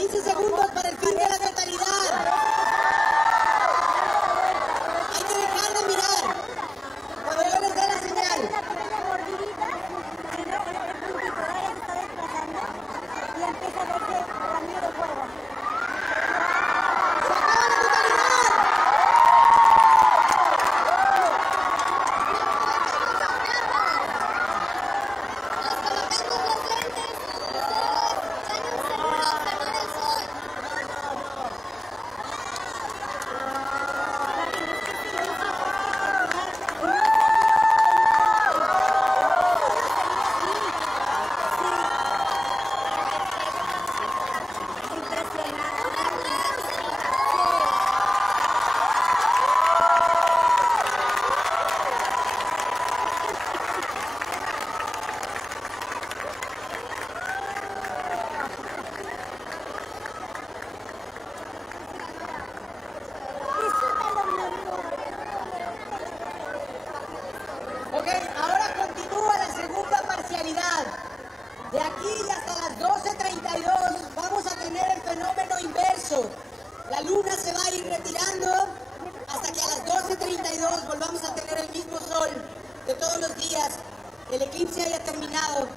15 segundos para el fin de la totalidad. Hay que dejar de mirar cuando yo les dé la señal. Ok, ahora continúa la segunda parcialidad. De aquí y hasta las 12:32 vamos a tener el fenómeno inverso. La luna se va a ir retirando hasta que a las 12:32 volvamos a tener el mismo sol de todos los días. El eclipse haya terminado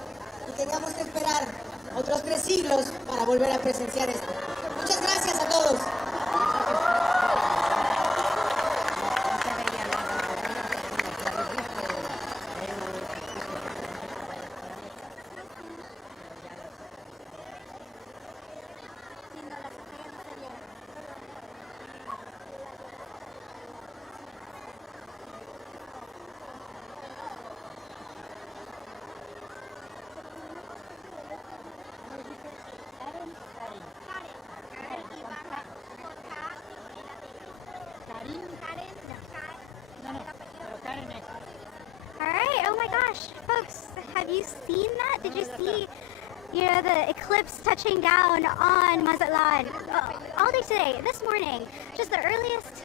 y tengamos que esperar otros 3 siglos para volver a presenciar esto. Muchas gracias a todos. Have you seen that? Did you see, the eclipse touching down on Mazatlán all day today, this morning? Just the earliest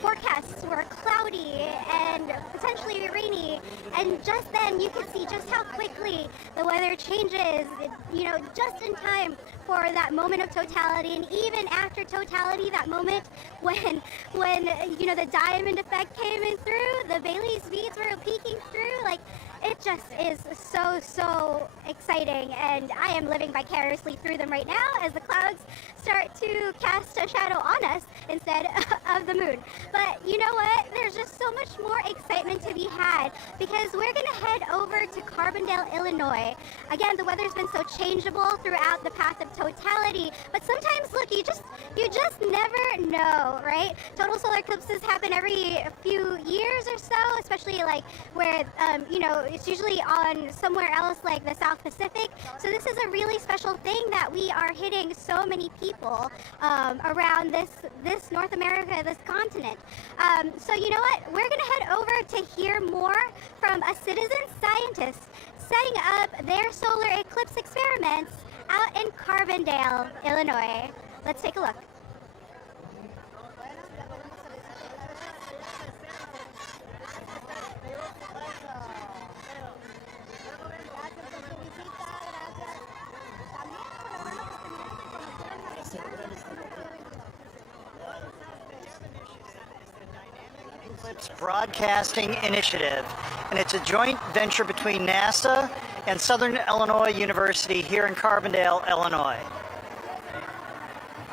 forecasts were cloudy and potentially rainy, and just then you could see just how quickly the weather changes, just in time for that moment of totality. And even after totality, that moment when the diamond effect came in through, the Bailey's beads were peeking through, like, it just is so exciting, and I am living vicariously through them right now as the clouds start to cast a shadow on us instead of the moon. But you know what? There's just so much more excitement to be had, because we're going to head over to Carbondale, Illinois. Again, the weather's been so changeable throughout the path of totality, but sometimes, look, you just never know, right? Total solar eclipses happen every few years or so, especially like where, it's usually on somewhere else like the South Pacific. So this is a really special thing that we are hitting so many people around this North America, this continent. So you know what? We're going to head over to hear more from a citizen scientist setting up their solar eclipse experiments out in Carbondale, Illinois. Let's take a look. Broadcasting Initiative, and it's a joint venture between NASA and Southern Illinois University here in Carbondale, Illinois.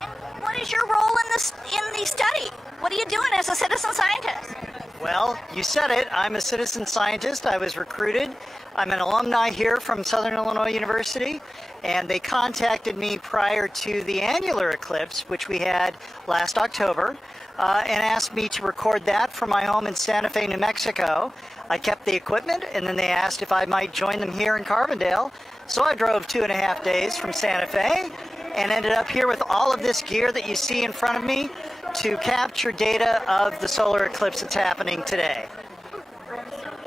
And what is your role in the study? What are you doing as a citizen scientist? Well, you said it. I'm a citizen scientist. I was recruited. I'm an alumni here from Southern Illinois University, and they contacted me prior to the annular eclipse, which we had last October, and asked me to record that from my home in Santa Fe, New Mexico. I kept the equipment, and then they asked if I might join them here in Carbondale. So I drove 2.5 days from Santa Fe and ended up here with all of this gear that you see in front of me to capture data of the solar eclipse that's happening today.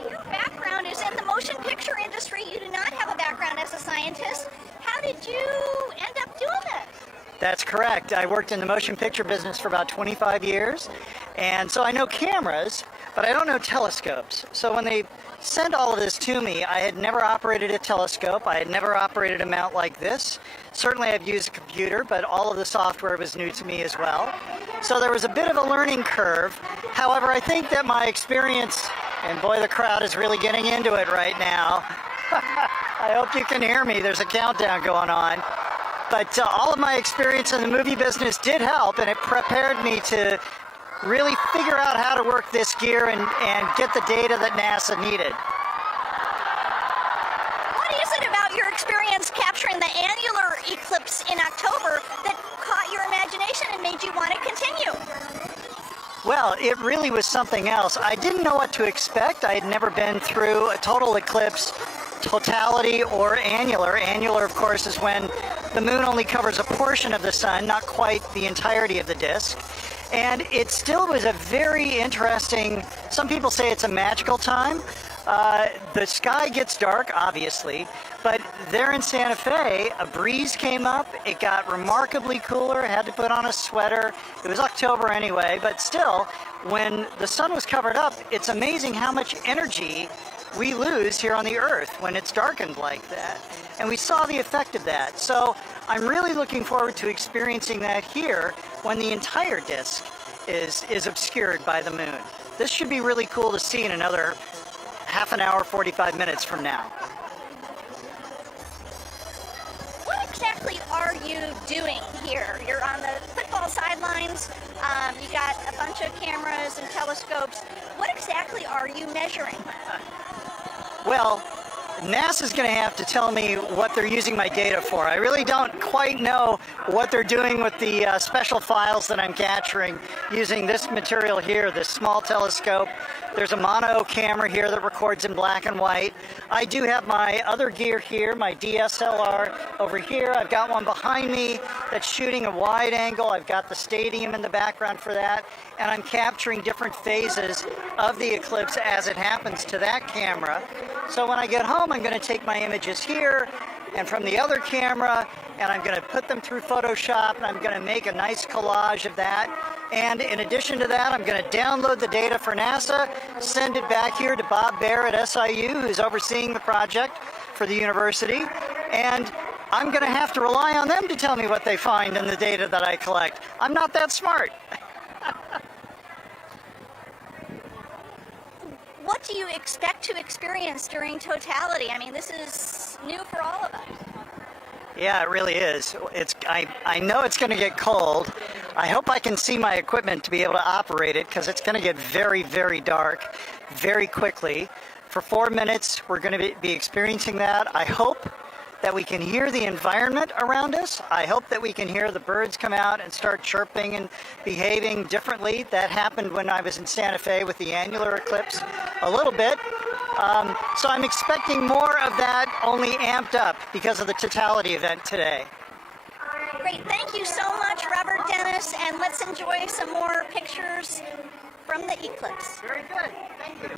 Your background is in the motion picture industry. You do not have a background as a scientist. How did you end up doing this? That's correct. I worked in the motion picture business for about 25 years, and so I know cameras, but I don't know telescopes. So when they sent all of this to me, I had never operated a telescope. I had never operated a mount like this. Certainly I've used a computer, but all of the software was new to me as well. So there was a bit of a learning curve. However, I think that my experience, and boy, the crowd is really getting into it right now. I hope you can hear me. There's a countdown going on. But all of my experience in the movie business did help, and it prepared me to really figure out how to work this gear and get the data that NASA needed. What is it about your experience capturing the annular eclipse in October that caught your imagination and made you want to continue? Well, it really was something else. I didn't know what to expect. I had never been through a total eclipse, totality or annular. Annular, of course, is when the moon only covers a portion of the sun, not quite the entirety of the disk. And it still was a very interesting, some people say it's a magical time. The sky gets dark, obviously, but there in Santa Fe, a breeze came up. It got remarkably cooler. I had to put on a sweater. It was October anyway, but still, when the sun was covered up, it's amazing how much energy we lose here on the Earth when it's darkened like that. And we saw the effect of that. So I'm really looking forward to experiencing that here when the entire disk is obscured by the moon. This should be really cool to see in another half an hour, 45 minutes from now. What exactly are you doing here? You're on the football sidelines. You got a bunch of cameras and telescopes. What exactly are you measuring? Well, NASA's going to have to tell me what they're using my data for. I really don't quite know what they're doing with the special files that I'm capturing using this material here, this small telescope. There's a mono camera here that records in black and white. I do have my other gear here, my DSLR over here. I've got one behind me that's shooting a wide angle. I've got the stadium in the background for that. And I'm capturing different phases of the eclipse as it happens to that camera. So when I get home, I'm going to take my images here and from the other camera, and I'm going to put them through Photoshop, and I'm going to make a nice collage of that. And in addition to that, I'm going to download the data for NASA, send it back here to Bob Baer at SIU, who's overseeing the project for the university, and I'm going to have to rely on them to tell me what they find in the data that I collect. I'm not that smart. What do you expect to experience during totality? I mean, this is new for all of us. Yeah, it really is. I know it's going to get cold. I hope I can see my equipment to be able to operate it, because it's going to get very, very dark very quickly. For 4 minutes, we're going to be experiencing that. I hope that we can hear the environment around us. I hope that we can hear the birds come out and start chirping and behaving differently. That happened when I was in Santa Fe with the annular eclipse a little bit. So I'm expecting more of that, only amped up because of the totality event today. Great, thank you so much, Robert Dennis, and let's enjoy some more pictures from the eclipse. Very good, thank you.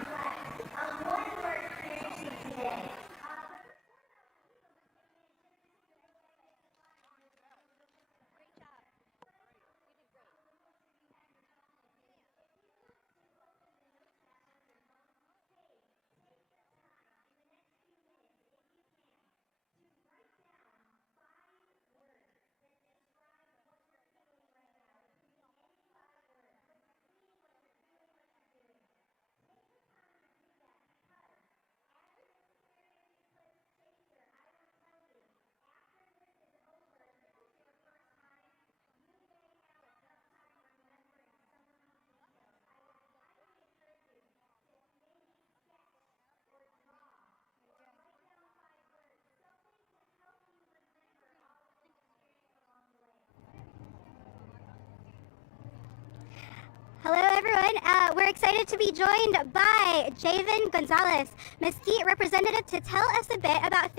Hello, everyone. We're excited to be joined by Javen Gonzalez, Mesquite representative, to tell us a bit about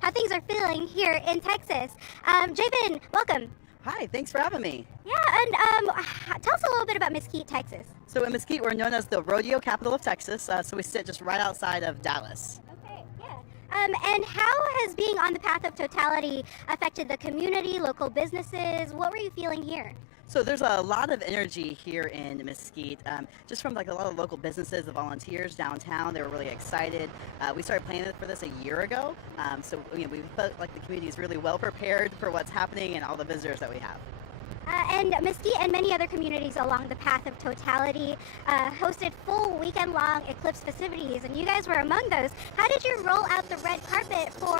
how things are feeling here in Texas. Javen, welcome. Hi, thanks for having me. Yeah, and tell us a little bit about Mesquite, Texas. So in Mesquite, we're known as the rodeo capital of Texas, so we sit just right outside of Dallas. Okay, yeah. And how has being on the path of totality affected the community, local businesses? What were you feeling here? So there's a lot of energy here in Mesquite, just from like a lot of local businesses, the volunteers downtown. They were really excited. We started planning for this a year ago, so we felt like the community is really well prepared for what's happening and all the visitors that we have. And Mesquite and many other communities along the path of totality hosted full weekend-long eclipse festivities, and you guys were among those. How did you roll out the red carpet for,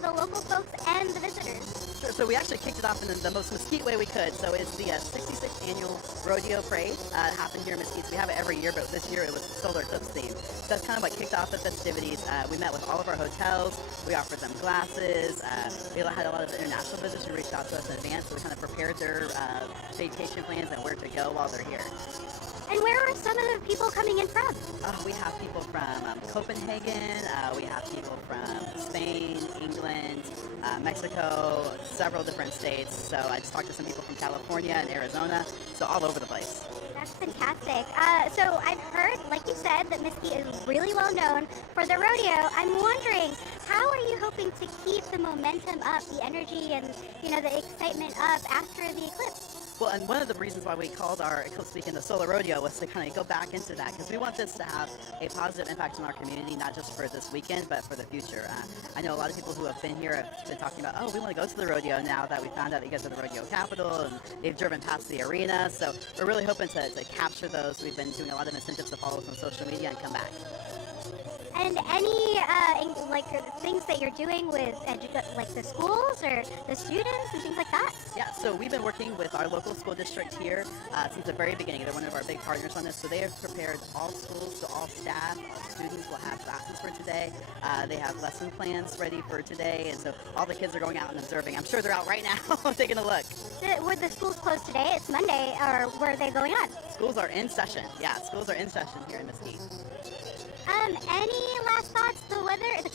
the local folks and the visitors? Sure, so we actually kicked it off in the most Mesquite way we could. So it's the 66th annual rodeo parade happened here in Mesquite. So we have it every year, but this year it was solar eclipse themed. So that's kind of what kicked off the festivities. We met with all of our hotels. We offered them glasses. We had a lot of international visitors who reached out to us in advance, so we kind of prepared their vacation plans and where to go while they're here. And where are some of the people coming in from? We have people from Copenhagen, we have people from Spain, England, Mexico, several different states. So I just talked to some people from California and Arizona, so all over the place. That's fantastic. So I've heard, like you said, that Mesquite is really well known for the rodeo. I'm wondering, how are you hoping to keep the momentum up, the energy and, the excitement up after the eclipse? Well, and one of the reasons why we called our Eclipse Weekend the Solar Rodeo was to kind of go back into that, because we want this to have a positive impact on our community, not just for this weekend, but for the future. I know a lot of people who have been here have been talking about, we want to go to the rodeo now that we found out that you guys are the rodeo capital, and they've driven past the arena. So we're really hoping to capture those. We've been doing a lot of incentives to follow us on social media and come back. And any things that you're doing with the schools or the students and things like that? Yeah, so we've been working with our local school district here since the very beginning. They're one of our big partners on this. So they have prepared all schools, so all staff, all students will have classes for today. They have lesson plans ready for today, and so all the kids are going out and observing. I'm sure they're out right now taking a look. Were the schools closed today? It's Monday, or were they going on? Schools are in session. Yeah, schools are in session here in Mesquite. Any last thoughts? The weather, it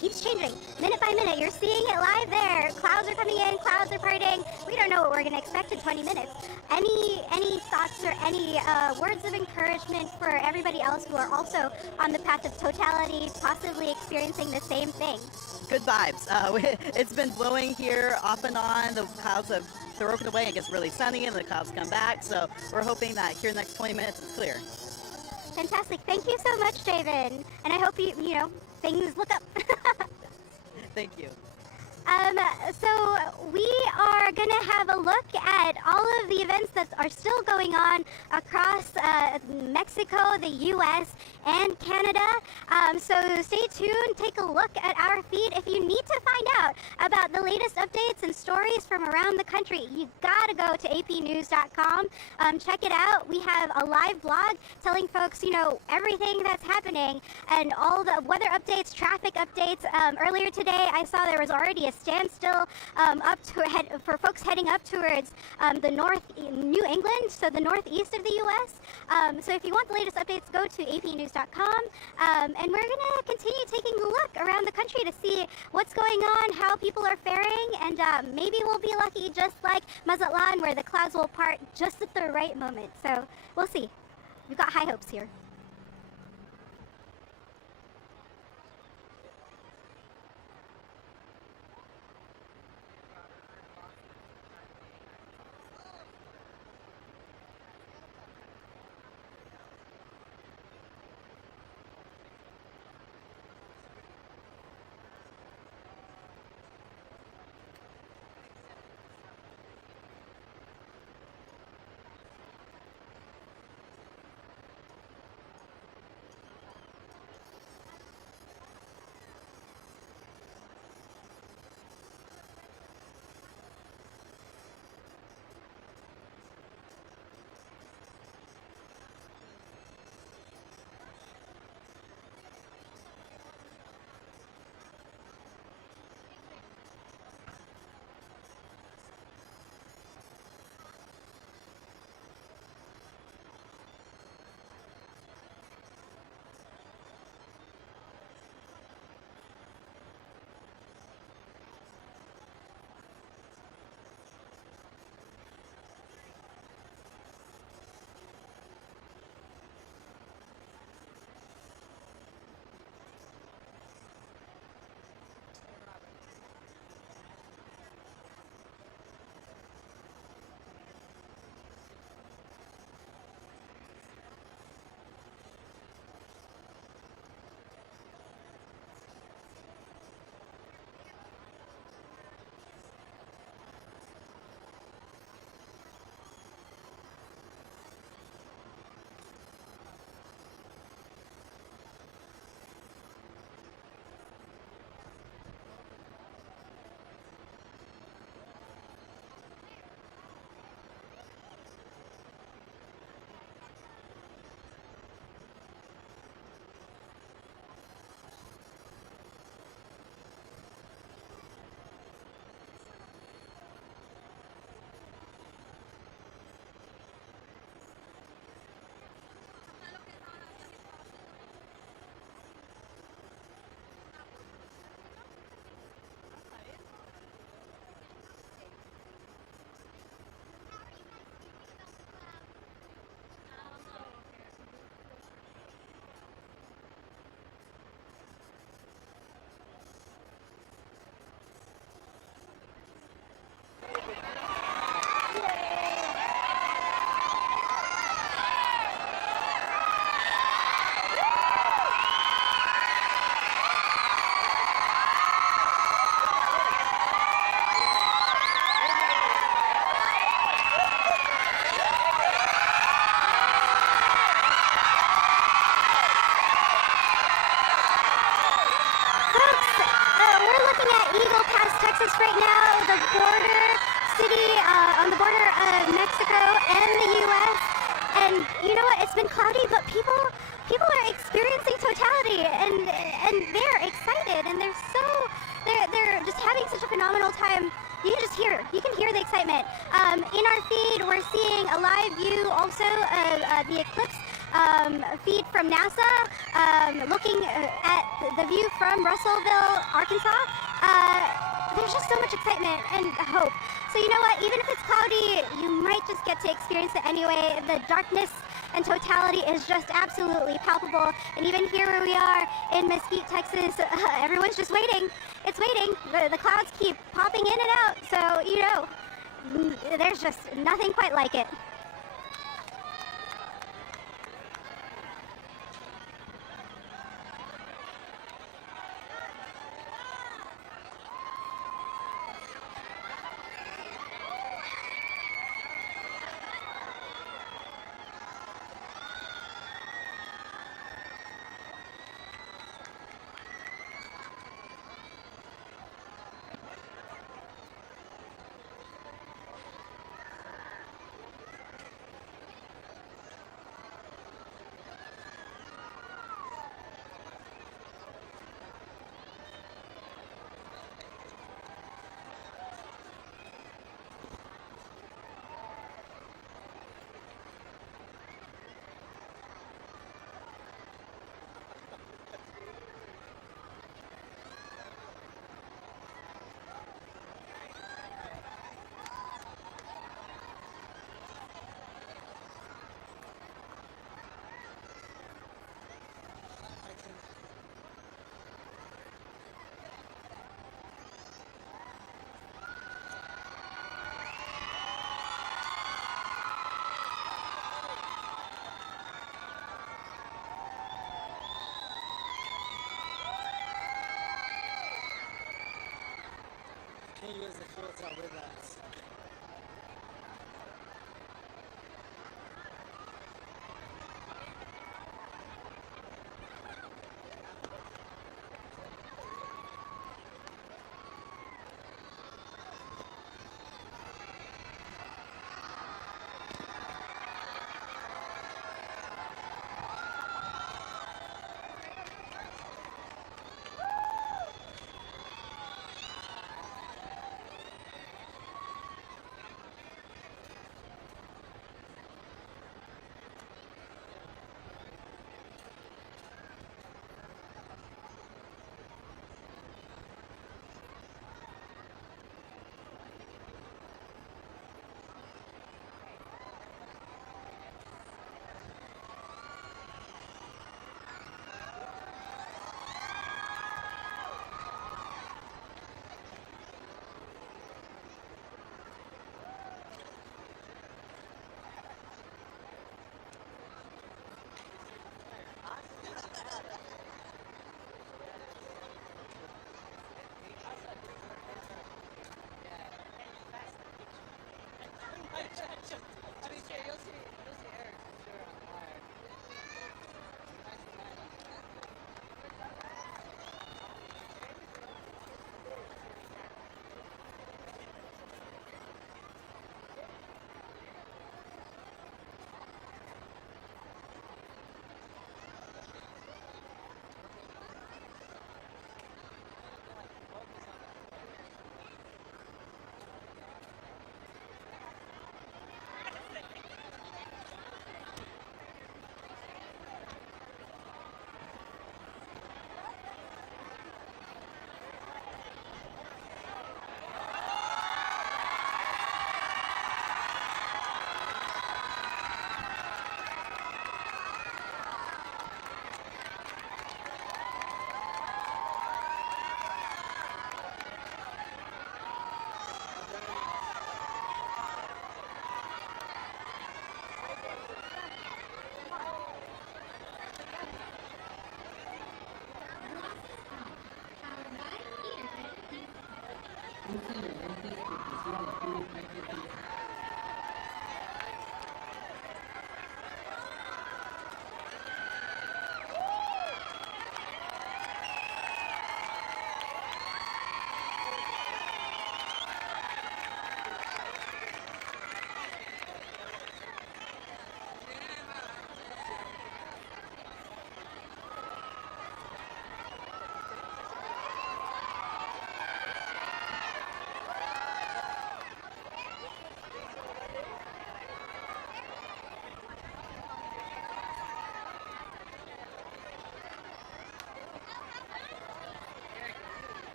keeps changing minute by minute. You're seeing it live there. Clouds are coming in, clouds are parting. We don't know what we're going to expect in 20 minutes. Any thoughts or any words of encouragement for everybody else who are also on the path of totality, possibly experiencing the same thing? Good vibes. It's been blowing here off and on. The clouds have broken away. It gets really sunny and the clouds come back. So we're hoping that here in the next 20 minutes it's clear. Fantastic. Thank you so much, Javen. And I hope things look up. Thank you. So we are going to have a look at all of the events that are still going on across Mexico, the U.S., and Canada. So stay tuned, take a look at our feed. If you need to find out about the latest updates and stories from around the country, you gotta go to apnews.com. Check it out. We have a live blog telling folks, everything that's happening and all the weather updates, traffic updates. Earlier today, I saw there was already a standstill for folks heading up towards New England, so the northeast of the U.S. So if you want the latest updates, go to apnews.com, and we're going to continue taking a look around the country to see what's going on, how people are faring, and maybe we'll be lucky just like Mazatlán, where the clouds will part just at the right moment. So we'll see. We've got high hopes here. just right now the border city on the border of Mexico and the U.S. And you know what? It's been cloudy, but people are experiencing totality, and they're excited, and they're just having such a phenomenal time. You can hear the excitement. In our feed, we're seeing a live view also of the eclipse feed from NASA, looking at the view from Russellville, Arkansas. There's just so much excitement and hope. So you know what, even if it's cloudy, you might just get to experience it anyway. The darkness and totality is just absolutely palpable. And even here where we are in Mesquite, Texas, everyone's just waiting. It's waiting. The clouds keep popping in and out. So, you know, there's just nothing quite like it.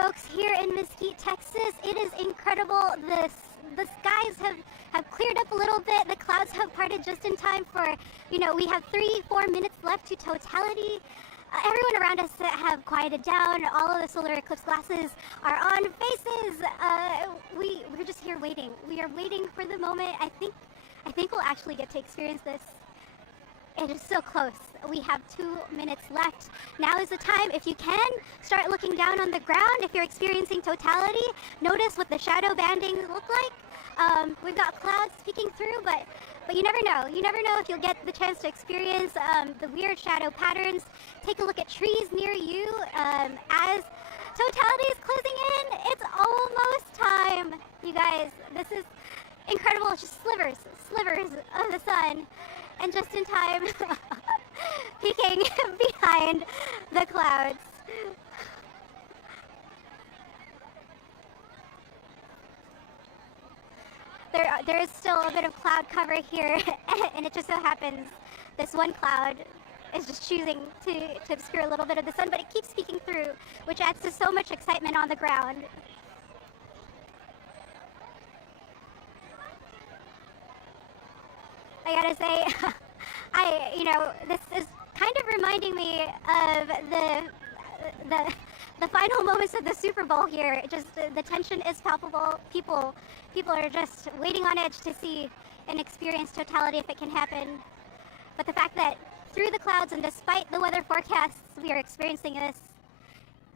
folks here in Mesquite, Texas. It is incredible. The skies have cleared up a little bit. The clouds have parted just in time for, we have 3-4 minutes left to totality. Everyone around us have quieted down. All of the solar eclipse glasses are on faces. We're just here waiting. We are waiting for the moment. I think we'll actually get to experience this. It is so close. We have 2 minutes left. Now is the time. If you can, start looking down on the ground. If you're experiencing totality, notice what the shadow bandings look like. We've got clouds peeking through, but you never know. You never know if you'll get the chance to experience the weird shadow patterns. Take a look at trees near you. As totality is closing in, it's almost time. You guys, this is incredible. It's just slivers of the sun. And just in time, peeking behind the clouds. There is still a bit of cloud cover here, and it just so happens this one cloud is just choosing to obscure a little bit of the sun, but it keeps peeking through, which adds to so much excitement on the ground. I gotta say, this is kind of reminding me of the final moments of the Super Bowl here. Just the tension is palpable. People are just waiting on edge to see and experience totality if it can happen. But the fact that through the clouds and despite the weather forecasts, we are experiencing this,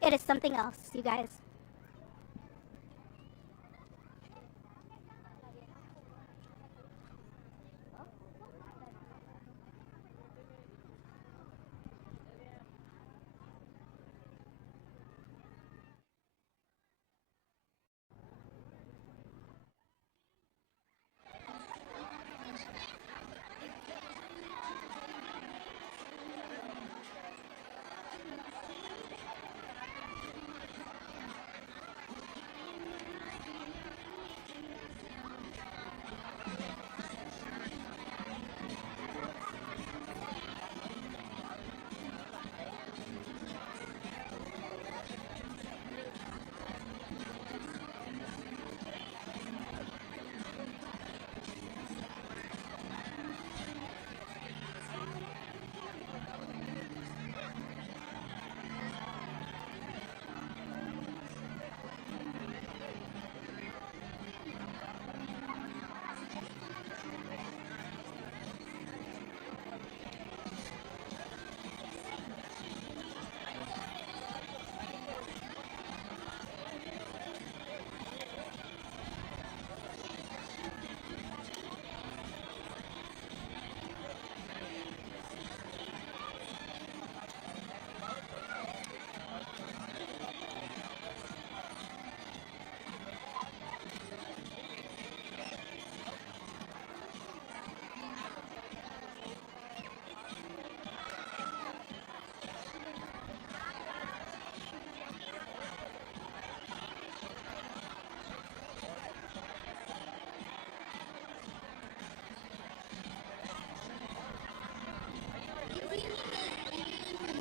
it is something else, you guys.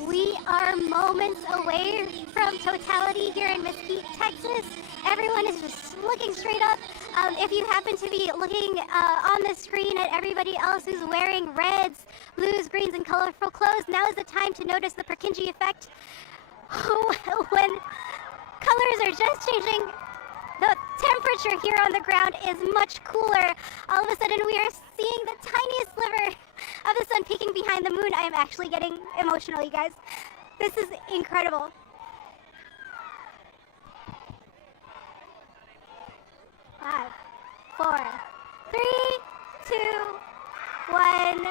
We are moments away from totality here in Mesquite, Texas. Everyone is just looking straight up. If you happen to be looking on the screen at everybody else who's wearing reds, blues, greens, and colorful clothes, now is the time to notice the Purkinje effect. When colors are just changing, the temperature here on the ground is much cooler. All of a sudden, we are seeing the tiniest sliver of the sun peeking behind the moon. I am actually getting emotional, you guys. This is incredible. Five, 4, 3, 2, 1.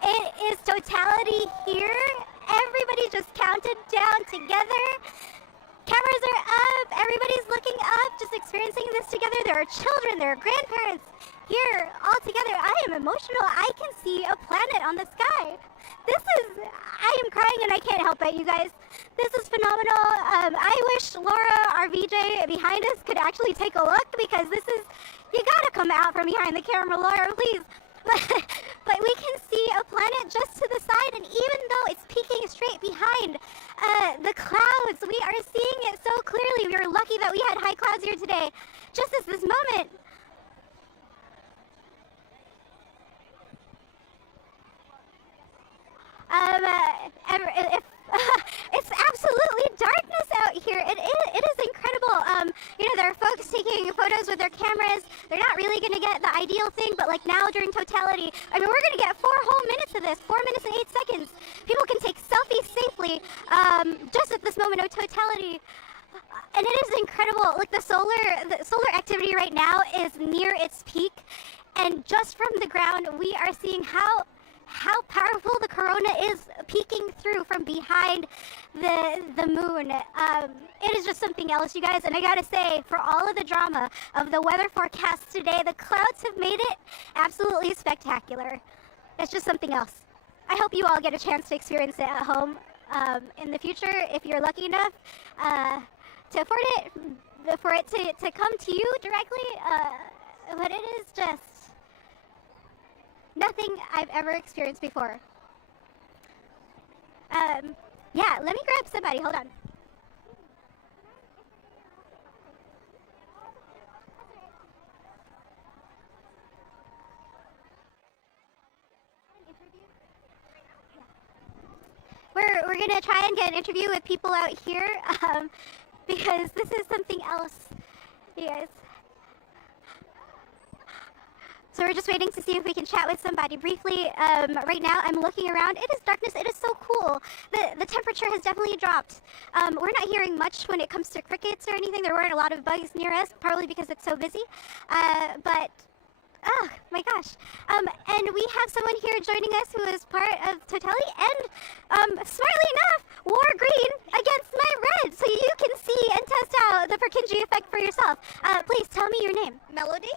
It is totality here. Everybody just counted down together. Cameras are up. Everybody's looking up, just experiencing this together. There are children, there are grandparents, Here, all together, I am emotional. I can see a planet on the sky. I am crying and I can't help it, you guys. This is phenomenal. I wish Laura, our VJ behind us, could actually take a look, because you gotta come out from behind the camera, Laura, please. But we can see a planet just to the side, and even though it's peeking straight behind the clouds, we are seeing it so clearly. We are lucky that we had high clouds here today. Just at this moment. It's absolutely darkness out here. It is incredible. There are folks taking photos with their cameras. They're not really going to get the ideal thing, but like now during Totality, we're going to get 4 whole minutes of this, 4 minutes and 8 seconds. People can take selfies safely just at this moment of Totality. And it is incredible. Like the solar activity right now is near its peak, and just from the ground, we are seeing how powerful the corona is peeking through from behind the moon. It is just something else, you guys. And I gotta say, for all of the drama of the weather forecast today, the clouds have made it absolutely spectacular. It's just something else. I hope you all get a chance to experience it at home in the future, if you're lucky enough to afford it, for it to come to you directly. But it is just nothing I've ever experienced before. Yeah, let me grab somebody. Hold on. We're gonna try and get an interview with people out here because this is something else, you guys. So we're just waiting to see if we can chat with somebody briefly. Right now, I'm looking around. It is darkness. It is so cool. The temperature has definitely dropped. We're not hearing much when it comes to crickets or anything. There weren't a lot of bugs near us, probably because it's so busy. But, oh my gosh. And we have someone here joining us who is part of Totality, and smartly enough, wore green against my red, so you can see and test out the Purkinje effect for yourself. Please tell me your name. Melody?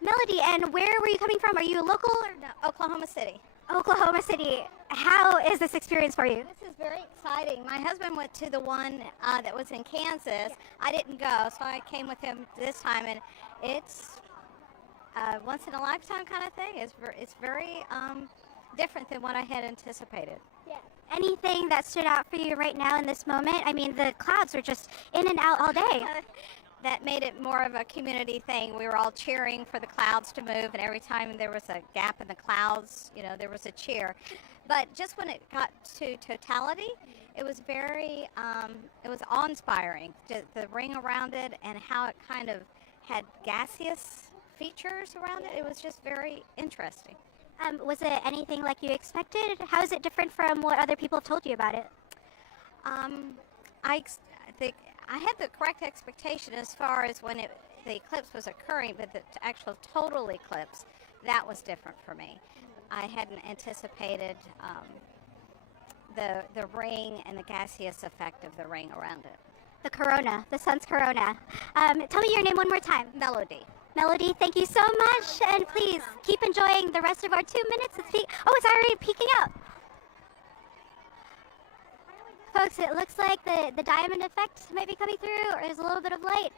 Melody, and where were you coming from? Are you local or no? Oklahoma City. Oklahoma City. How is this experience for you? This is very exciting. My husband went to the one that was in Kansas. I didn't go, so I came with him this time, and it's once in a lifetime kind of thing. It's very different than what I had anticipated. Yeah. Anything that stood out for you right now in this moment? I mean, the clouds were just in and out all day. That made it more of a community thing. We were all cheering for the clouds to move, and every time there was a gap in the clouds, there was a cheer. But just when it got to Totality, it was very, it was awe-inspiring. The ring around it and how it kind of had gaseous features around it. It was just very interesting. Was it anything like you expected? How is it different from what other people have told you about it? I had the correct expectation as far as when the eclipse was occurring, but the actual total eclipse, that was different for me. I hadn't anticipated the ring and the gaseous effect of the ring around it. The corona, the sun's corona. Tell me your name one more time. Melody. Melody, thank you so much, and please keep enjoying the rest of our 2 minutes. It's already peeking out. Folks, it looks like the diamond effect might be coming through, or there's a little bit of light.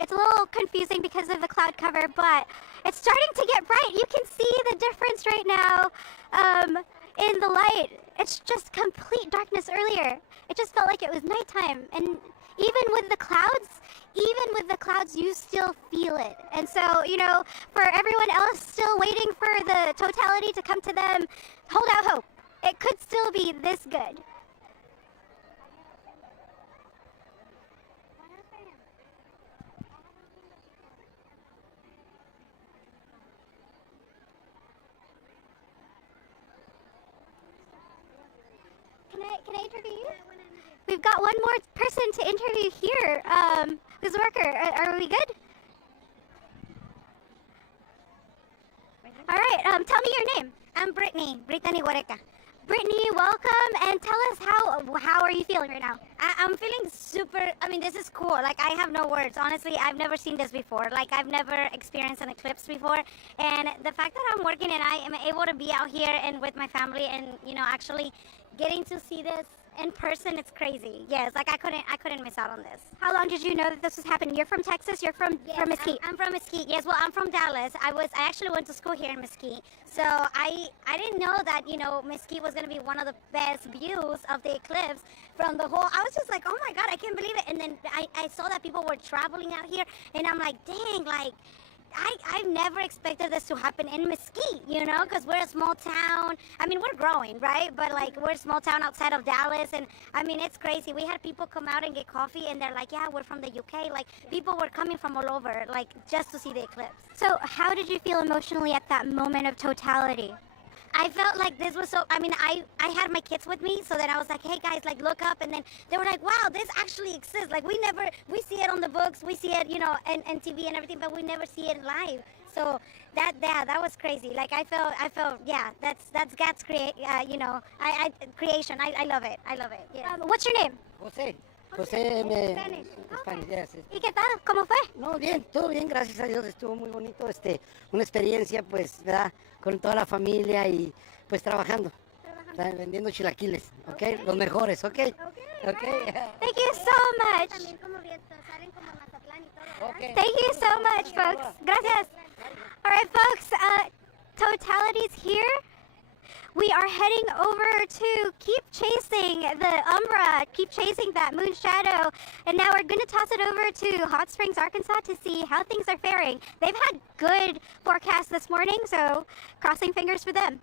It's a little confusing because of the cloud cover, but it's starting to get bright. You can see the difference right now in the light. It's just complete darkness earlier. It just felt like it was nighttime, and even with the clouds, you still feel it. And so, for everyone else still waiting for the totality to come to them, hold out hope. It could still be this good. Can I interview you? We've got one more person to interview here. Who's a worker? Are we good? All right. Tell me your name. I'm Brittany Wareka. Brittany, welcome, and tell us how are you feeling right now? I'm feeling super, I mean, this is cool. Like, I have no words. Honestly, I've never seen this before. Like, I've never experienced an eclipse before. And the fact that I'm working and I am able to be out here and with my family and, you know, actually getting to see this in person, it's crazy. Yes, like I couldn't miss out on this. How long did you know that this was happening? You're from Texas, you're from Mesquite. I'm from Mesquite. Yes, well, I'm from Dallas. I actually went to school here in Mesquite. So I didn't know that, you know, Mesquite was going to be one of the best views of the eclipse from the whole, I was just like, oh my God, I can't believe it. And then I saw that people were traveling out here and I'm like, dang, like, I've never expected this to happen in Mesquite, you know, because we're a small town. I mean, we're growing, right? But, like, we're a small town outside of Dallas, and, I mean, it's crazy. We had people come out and get coffee, and they're like, yeah, we're from the UK. Like, people were coming from all over, like, just to see the eclipse. So how did you feel emotionally at that moment of totality? I felt like this was so, I mean, I had my kids with me, so then I was like, hey guys, like look up, and then they were like, wow, this actually exists. Like we see it on the books, we see it, you know, and TV and everything, but we never see it live. So that was crazy. Like I felt, yeah, that's God's creation. I love it. Yeah. What's your name? José. Spanish, yes. ¿Y qué tal? ¿Cómo fue? No, bien, todo bien, gracias a Dios, estuvo muy bonito, una experiencia, pues, ¿verdad? Con toda la familia y, pues, trabajando, vendiendo chilaquiles, ¿ok? Los mejores, ¿ok? Okay. Thank you so much. Thank you so much, folks. Gracias. All right, folks, Totality's here. We are heading over to keep chasing the umbra, keep chasing that moon shadow, and now we're going to toss it over to Hot Springs, Arkansas to see how things are faring. They've had good forecasts this morning, so crossing fingers for them.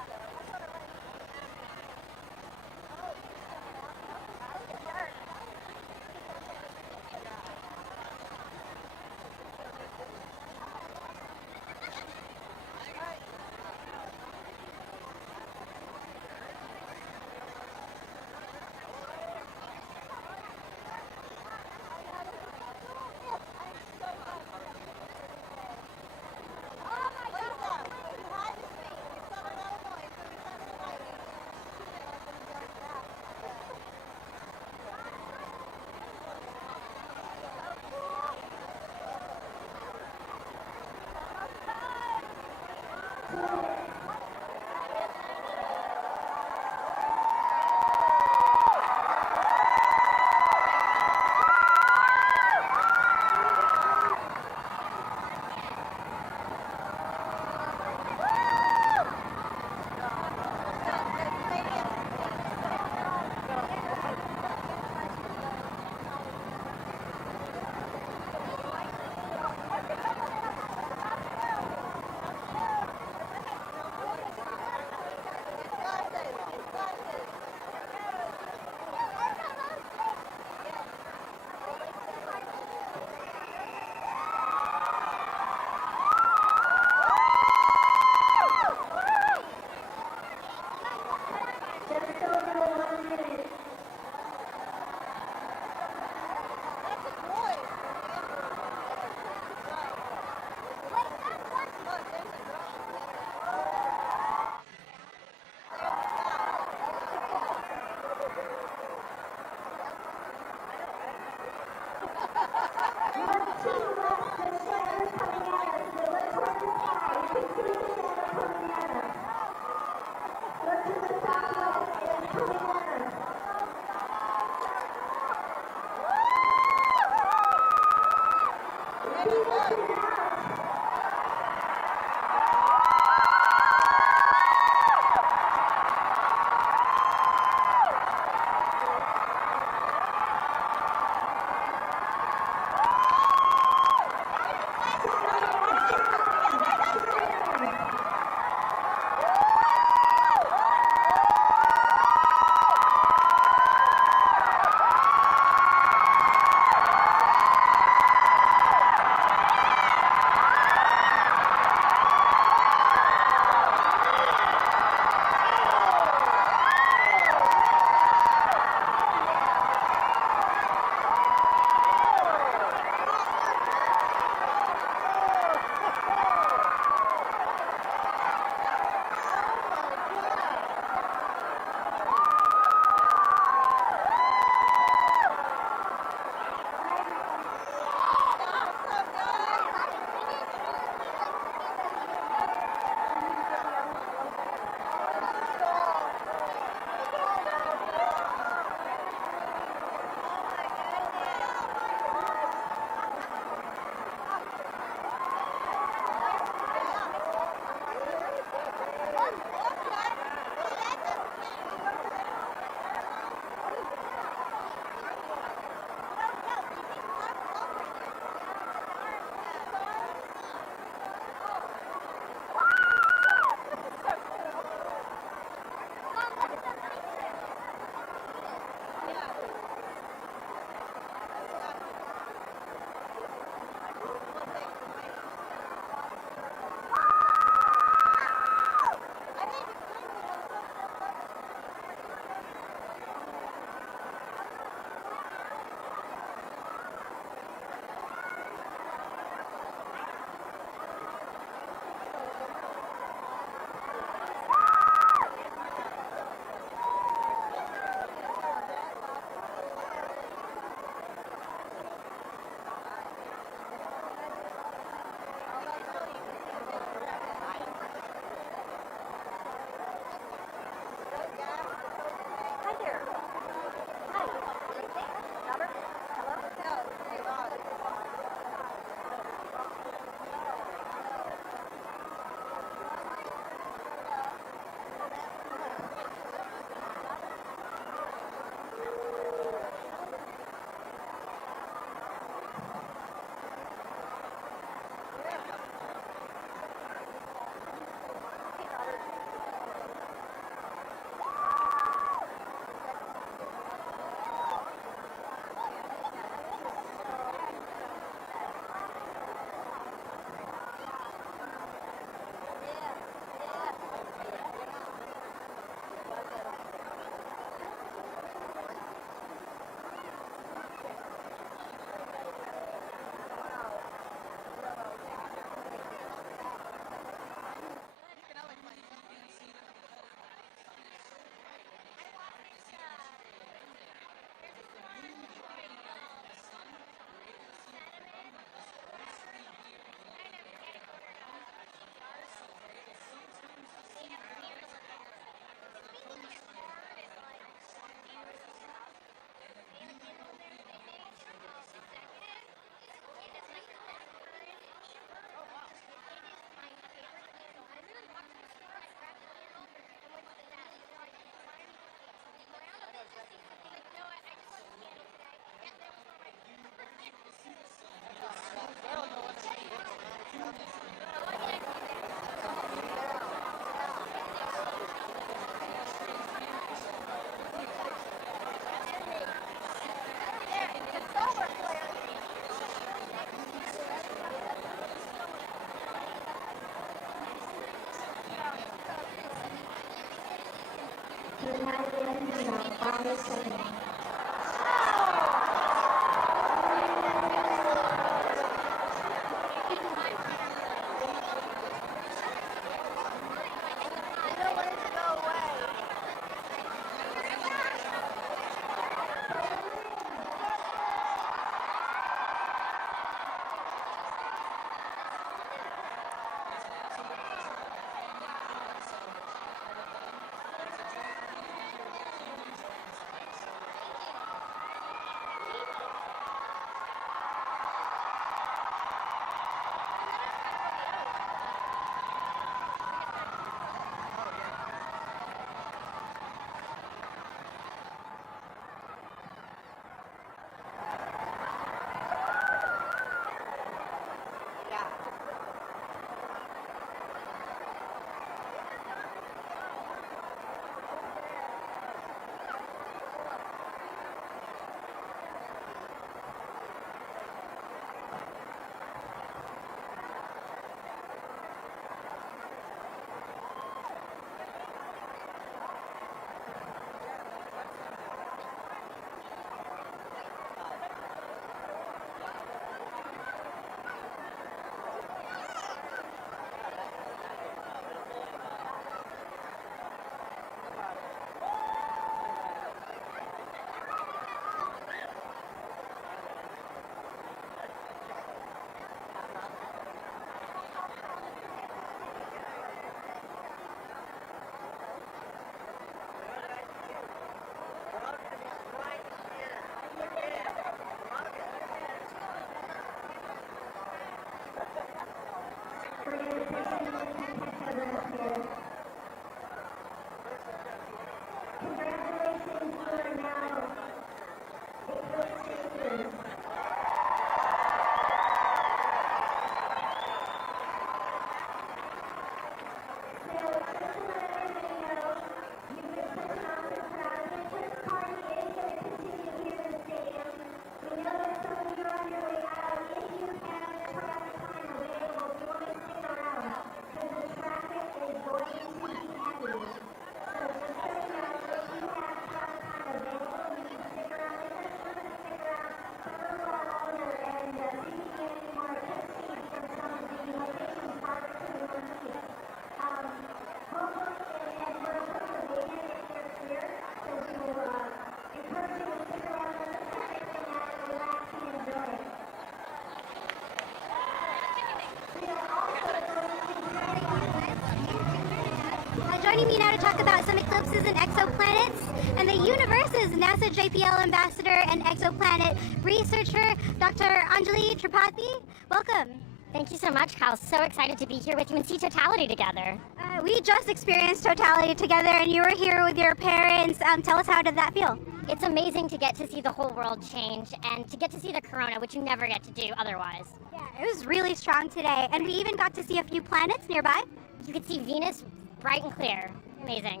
joining me now to talk about some eclipses and exoplanets and the universe is NASA JPL Ambassador and exoplanet researcher, Dr. Anjali Tripathi. Welcome. Thank you so much, Kyle. So excited to be here with you and see Totality together. We just experienced Totality together and you were here with your parents. Tell us, how did that feel? It's amazing to get to see the whole world change and to get to see the corona, which you never get to do otherwise. Yeah, it was really strong today, and we even got to see a few planets nearby. You could see Venus bright and clear. Amazing.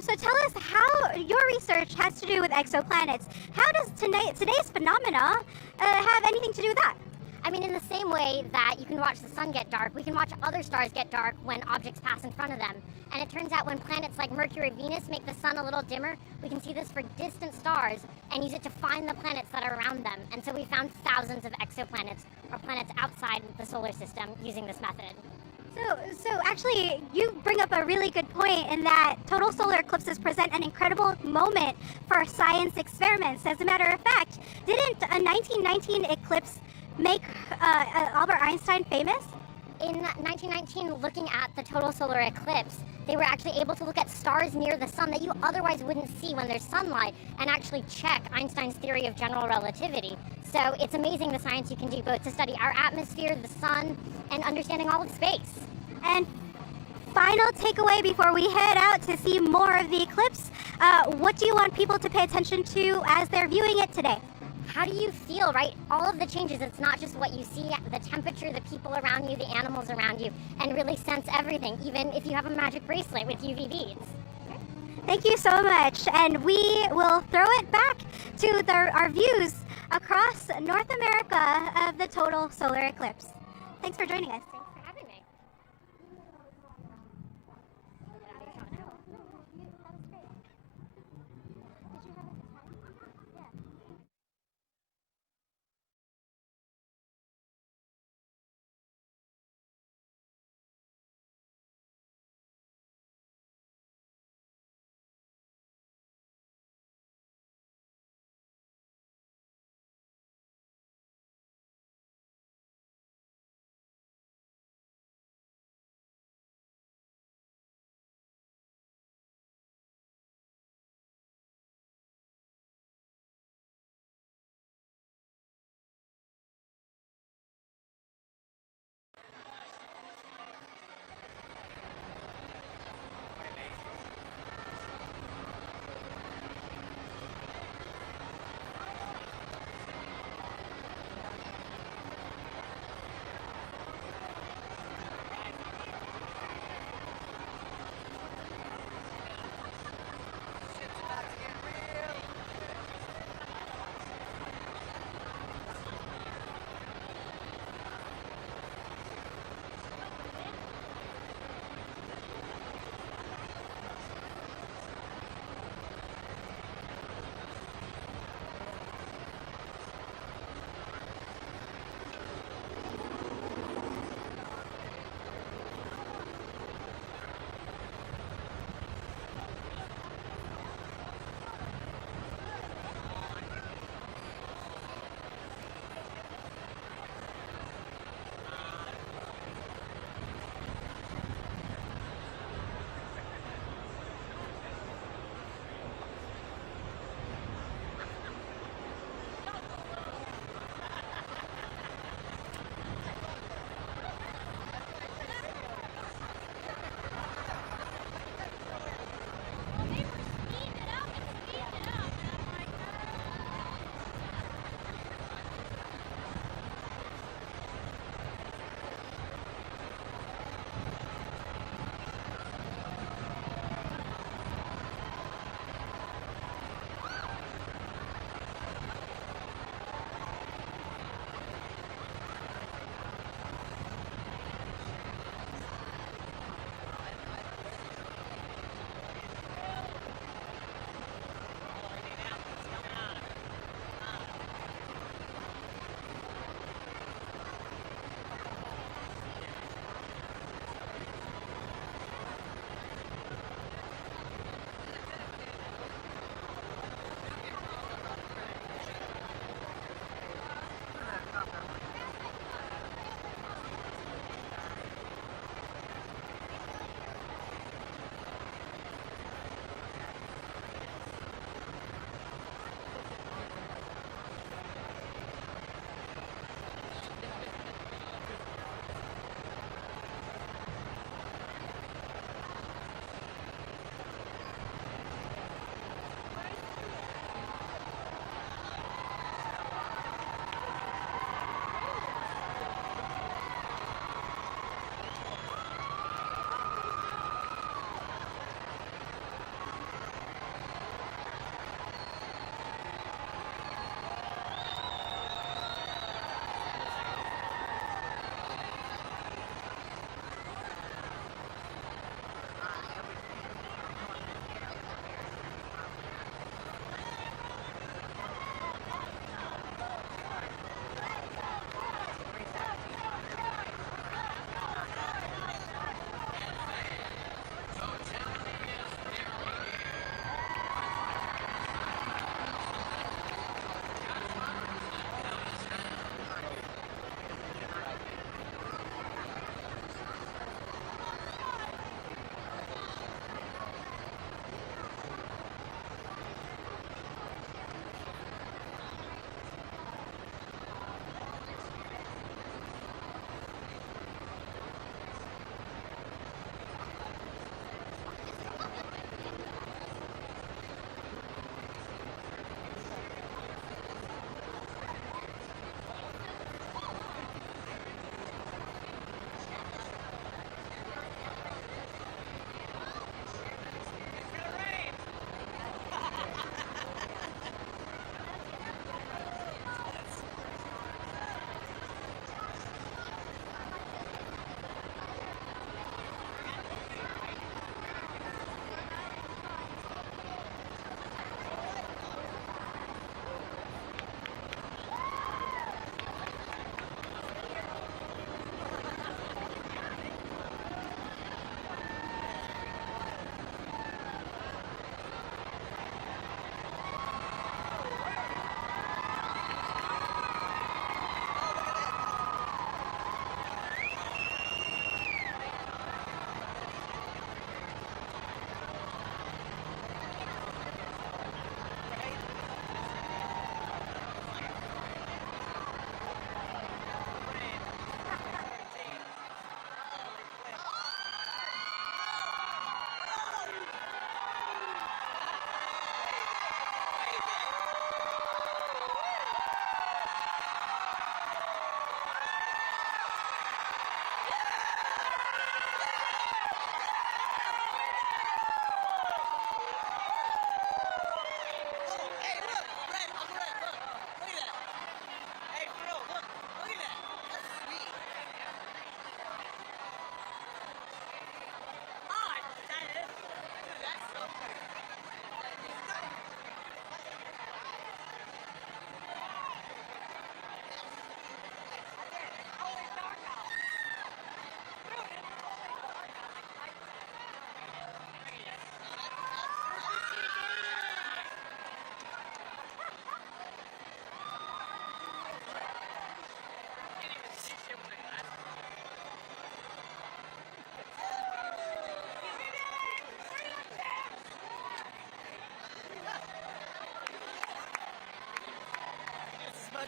So tell us how your research has to do with exoplanets. How does today's phenomena have anything to do with that? I mean, in the same way that you can watch the sun get dark, we can watch other stars get dark when objects pass in front of them. And it turns out when planets like Mercury, Venus make the sun a little dimmer, we can see this for distant stars and use it to find the planets that are around them. And so we found thousands of exoplanets, or planets outside the solar system, using this method. So actually, you bring up a really good point in that total solar eclipses present an incredible moment for science experiments. As a matter of fact, didn't a 1919 eclipse make Albert Einstein famous? In 1919, looking at the total solar eclipse, they were actually able to look at stars near the sun that you otherwise wouldn't see when there's sunlight and actually check Einstein's theory of general relativity. So it's amazing the science you can do both to study our atmosphere, the sun, and understanding all of space. And final takeaway before we head out to see more of the eclipse, what do you want people to pay attention to as they're viewing it today? How do you feel, right? All of the changes, it's not just what you see, the temperature, the people around you, the animals around you, and really sense everything, even if you have a magic bracelet with UV beads. Thank you so much, and we will throw it back to our views across North America of the total solar eclipse. Thanks for joining us.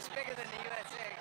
much bigger than the USA.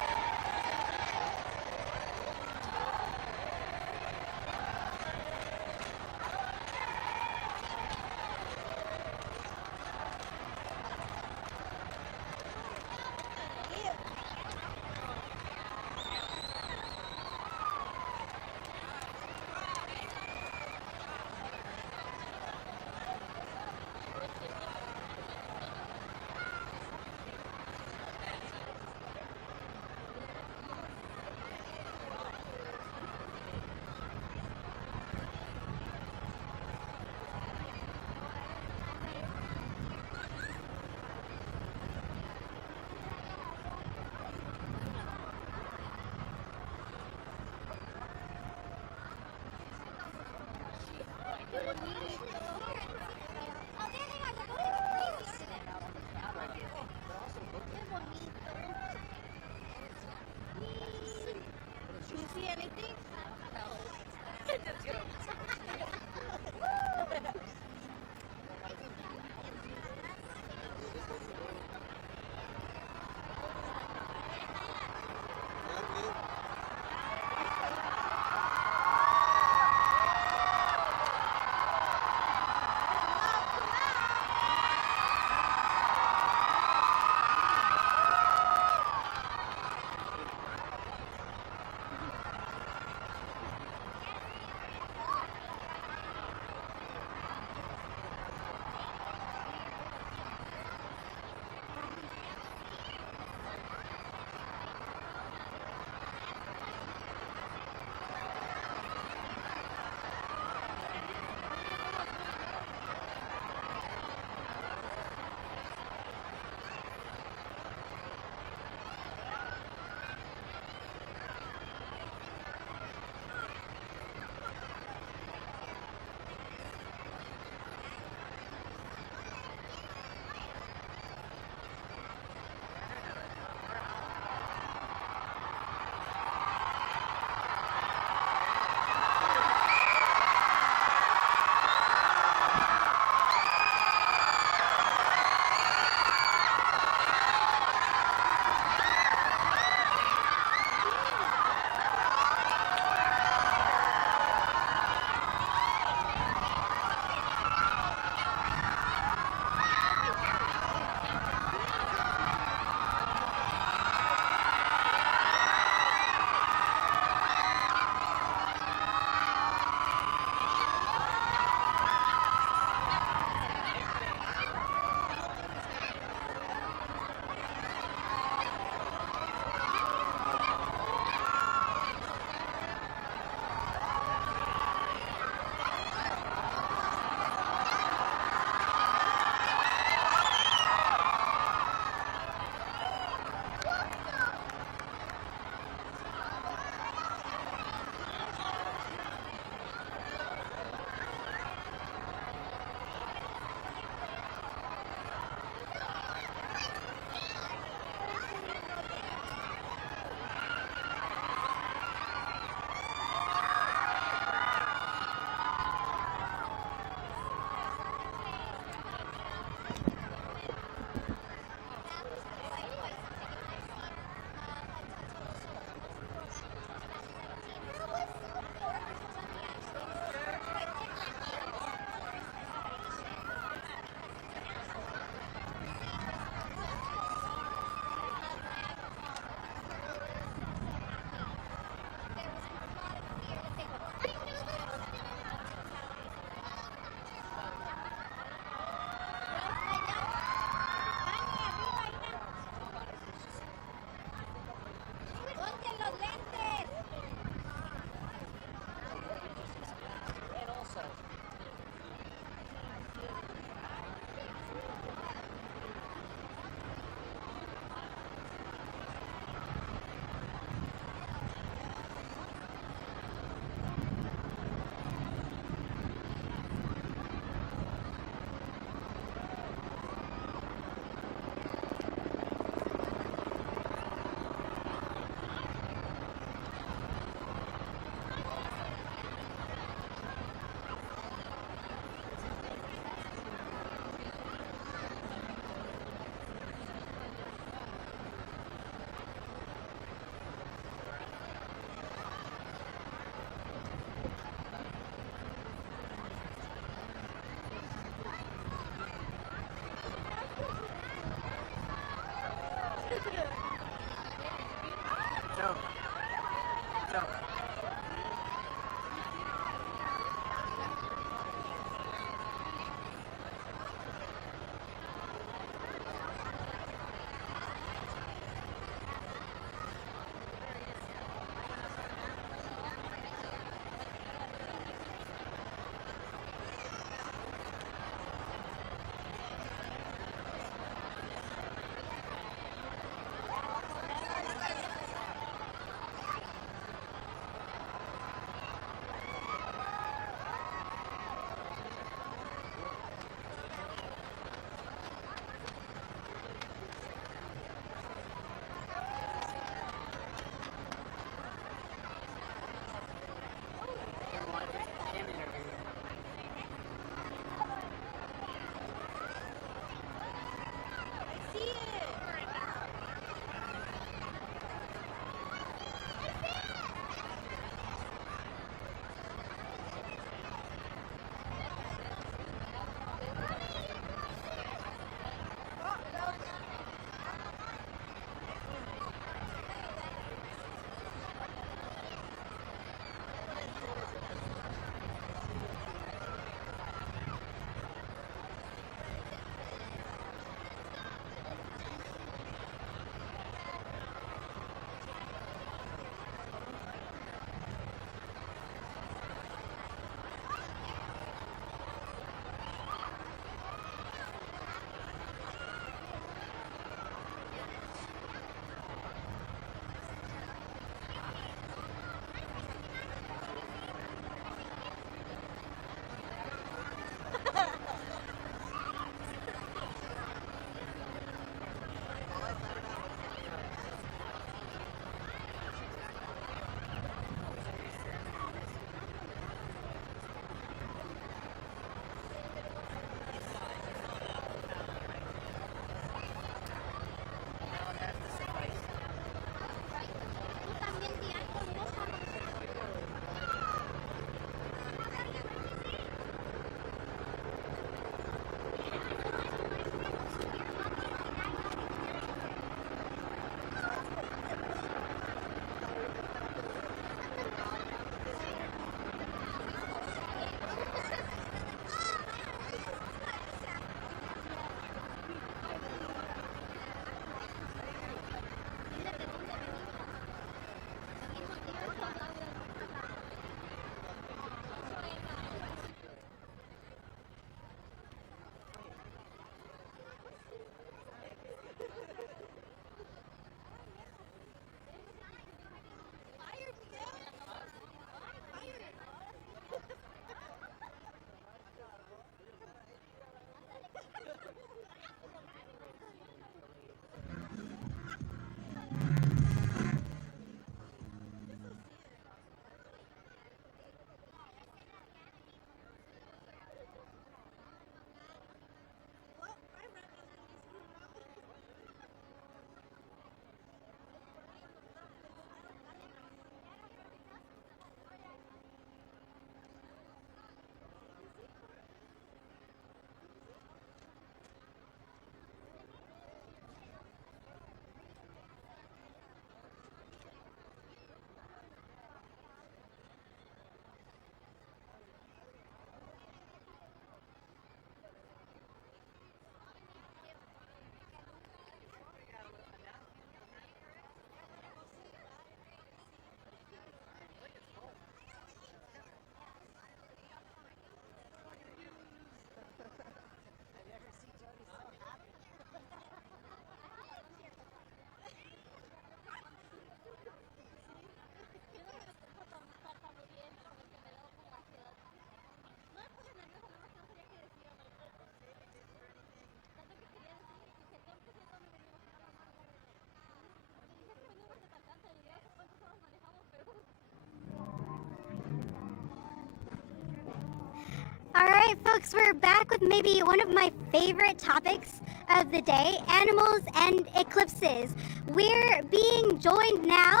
All right, folks, we're back with maybe one of my favorite topics of the day, animals and eclipses. We're being joined now,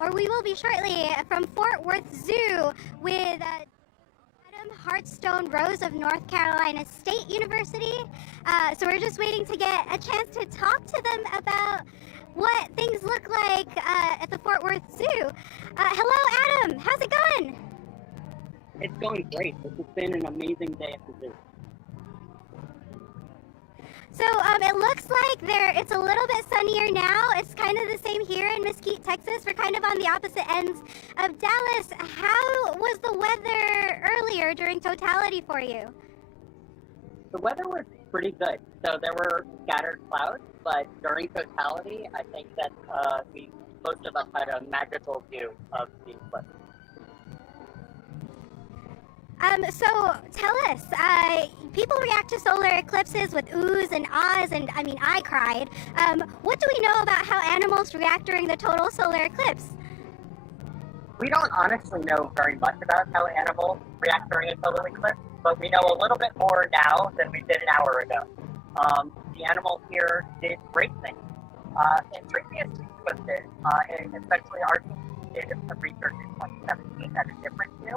or we will be shortly, from Fort Worth Zoo with Adam Hartstone Rose of North Carolina State University. So we're just waiting to get a chance to talk to them about what things look like at the Fort Worth Zoo. Hello, Adam. How's it going? It's going great. This has been an amazing day at the zoo. So it looks like it's a little bit sunnier now. It's kind of the same here in Mesquite, Texas. We're kind of on the opposite ends of Dallas. How was the weather earlier during Totality for you? The weather was pretty good. So there were scattered clouds, but during Totality, I think that most of us had a magical view of the eclipse. So tell us, people react to solar eclipses with oohs and ahs, and I cried. What do we know about how animals react during the total solar eclipse? We don't honestly know very much about how animals react during a solar eclipse, but we know a little bit more now than we did an hour ago. The animals here did great things. In previous eclipses, and especially our team did some research in 2017 at a different view.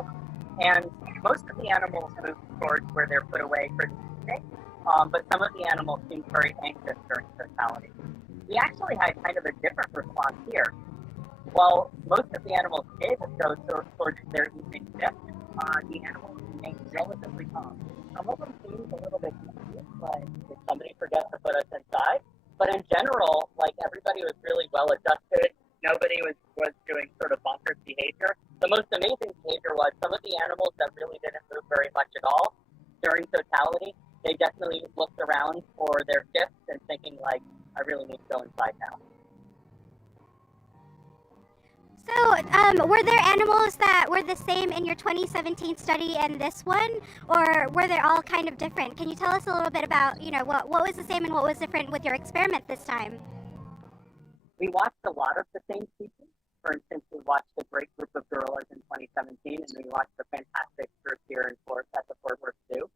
And most of the animals moved towards where they're put away for the evening, but some of the animals seemed very anxious during Totality. We actually had kind of a different response here. While most of the animals did go towards their evening shift, the animals remained relatively calm. Some of them seemed a little bit confused, like, did somebody forget to put us inside? But in general, everybody was really well adjusted. Nobody was doing sort of bonkers behavior. The most amazing behavior was some of the animals that really didn't move very much at all during Totality. They definitely looked around for their shifts and thinking, I really need to go inside now. So, were there animals that were the same in your 2017 study and this one, or were they all kind of different? Can you tell us a little bit about, what was the same and what was different with your experiment this time? We watched a lot of the same species. For instance, we watched a great group of gorillas in 2017, and we watched a fantastic group here at the Fort Worth Zoo.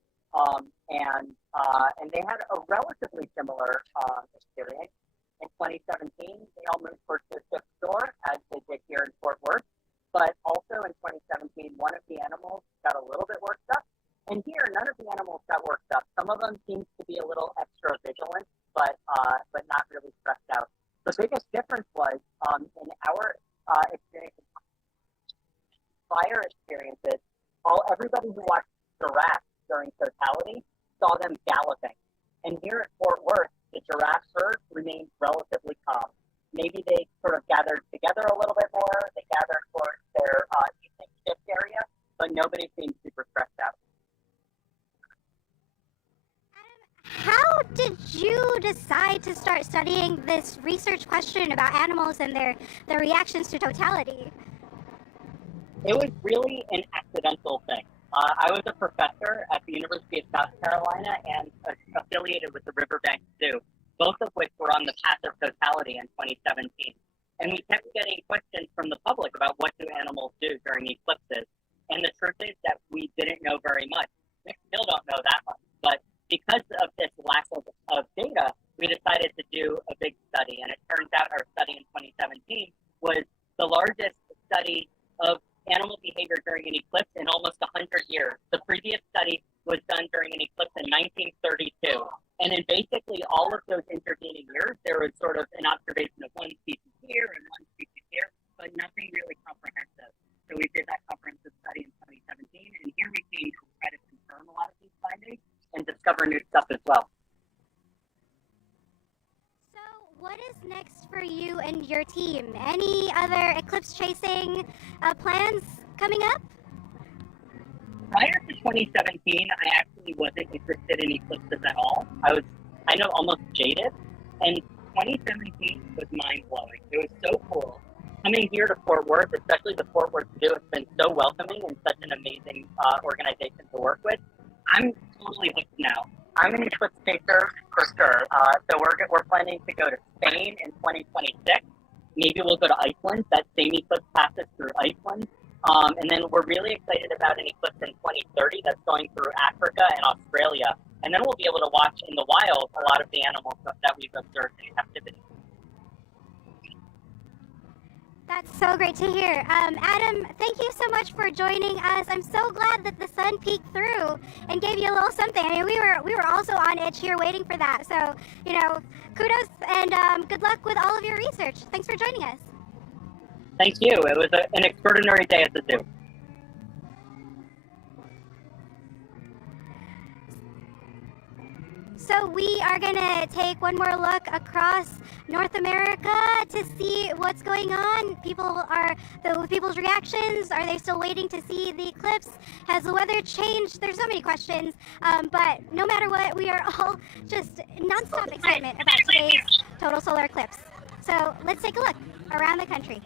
And they had a relatively similar experience. In 2017, they all moved towards the shift shore, as they did here in Fort Worth. But also in 2017, one of the animals got a little bit worked up. And here, none of the animals got worked up. Some of them seemed to be a little extra vigilant, but not really stressed out. The biggest difference was in our experiences, prior experiences, everybody who watched giraffes during Totality saw them galloping. And here at Fort Worth, the giraffe herd remained relatively calm. Maybe they sort of gathered together a little bit more. They gathered towards their evening shift area, but nobody seemed super stressed out. How did you decide to start studying this research question about animals and their reactions to Totality? It was really an accidental thing. I was a professor at the University of South Carolina and affiliated with the Riverbank Zoo, both of which were on the path of Totality in 2017. And we kept getting questions from the public about what do animals do during eclipses. And the truth is that we didn't know very much. We still don't know that much. But because of this lack of data, we decided to do a big study. And it turns out our study in 2017 was the largest study of animal behavior during an eclipse in almost 100 years. The previous study was done during an eclipse in 1932. And in basically all of those intervening years, there was sort of an observation of one species here and one species here, but nothing really comprehensive. So we did that comprehensive study in 2017, and here we came to try to confirm a lot of these findings and discover new stuff as well. So what is next for you and your team? Any other eclipse chasing plans coming up? Prior to 2017, I actually wasn't interested in eclipses at all. I know, almost jaded. And 2017 was mind-blowing. It was so cool. Coming here to Fort Worth, especially the Fort Worth Zoo, has been so welcoming and such an amazing organization to work with. I'm totally hooked now. I'm an eclipse chaser for sure. So we're planning to go to Spain in 2026. Maybe we'll go to Iceland. That same eclipse passes through Iceland. And then we're really excited about an eclipse in 2030 that's going through Africa and Australia. And then we'll be able to watch in the wild a lot of the animals that we've observed in captivity. That's so great to hear. Adam, thank you so much for joining us. I'm so glad that the sun peeked through and gave you a little something. I mean, we were also on edge here waiting for that. So, you know, kudos and good luck with all of your research. Thanks for joining us. Thank you. It was an extraordinary day at the zoo. So we are going to take one more look across North America to see what's going on. People's reactions. Are they still waiting to see the eclipse? Has the weather changed? There's so many questions. But no matter what, we are all just nonstop excitement about today's total solar eclipse. So let's take a look around the country.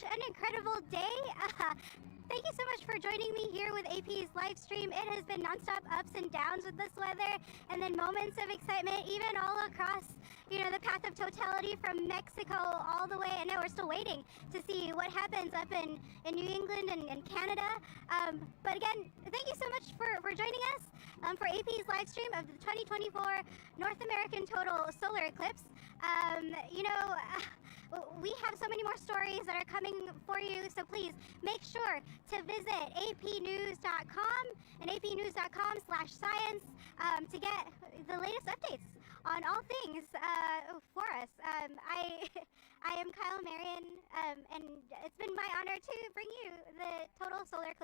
such an incredible day. Thank you so much for joining me here with AP's live stream. It has been nonstop ups and downs with this weather, and then moments of excitement, even all across, the path of totality from Mexico all the way. And now we're still waiting to see what happens up in New England and Canada. But again, thank you so much for joining us for AP's live stream of the 2024 North American Total Solar Eclipse. We have so many more stories that are coming for you, so please make sure to visit apnews.com and apnews.com/science to get the latest updates on all things for us. I am Kyle Marion, and it's been my honor to bring you the Total Solar Eclipse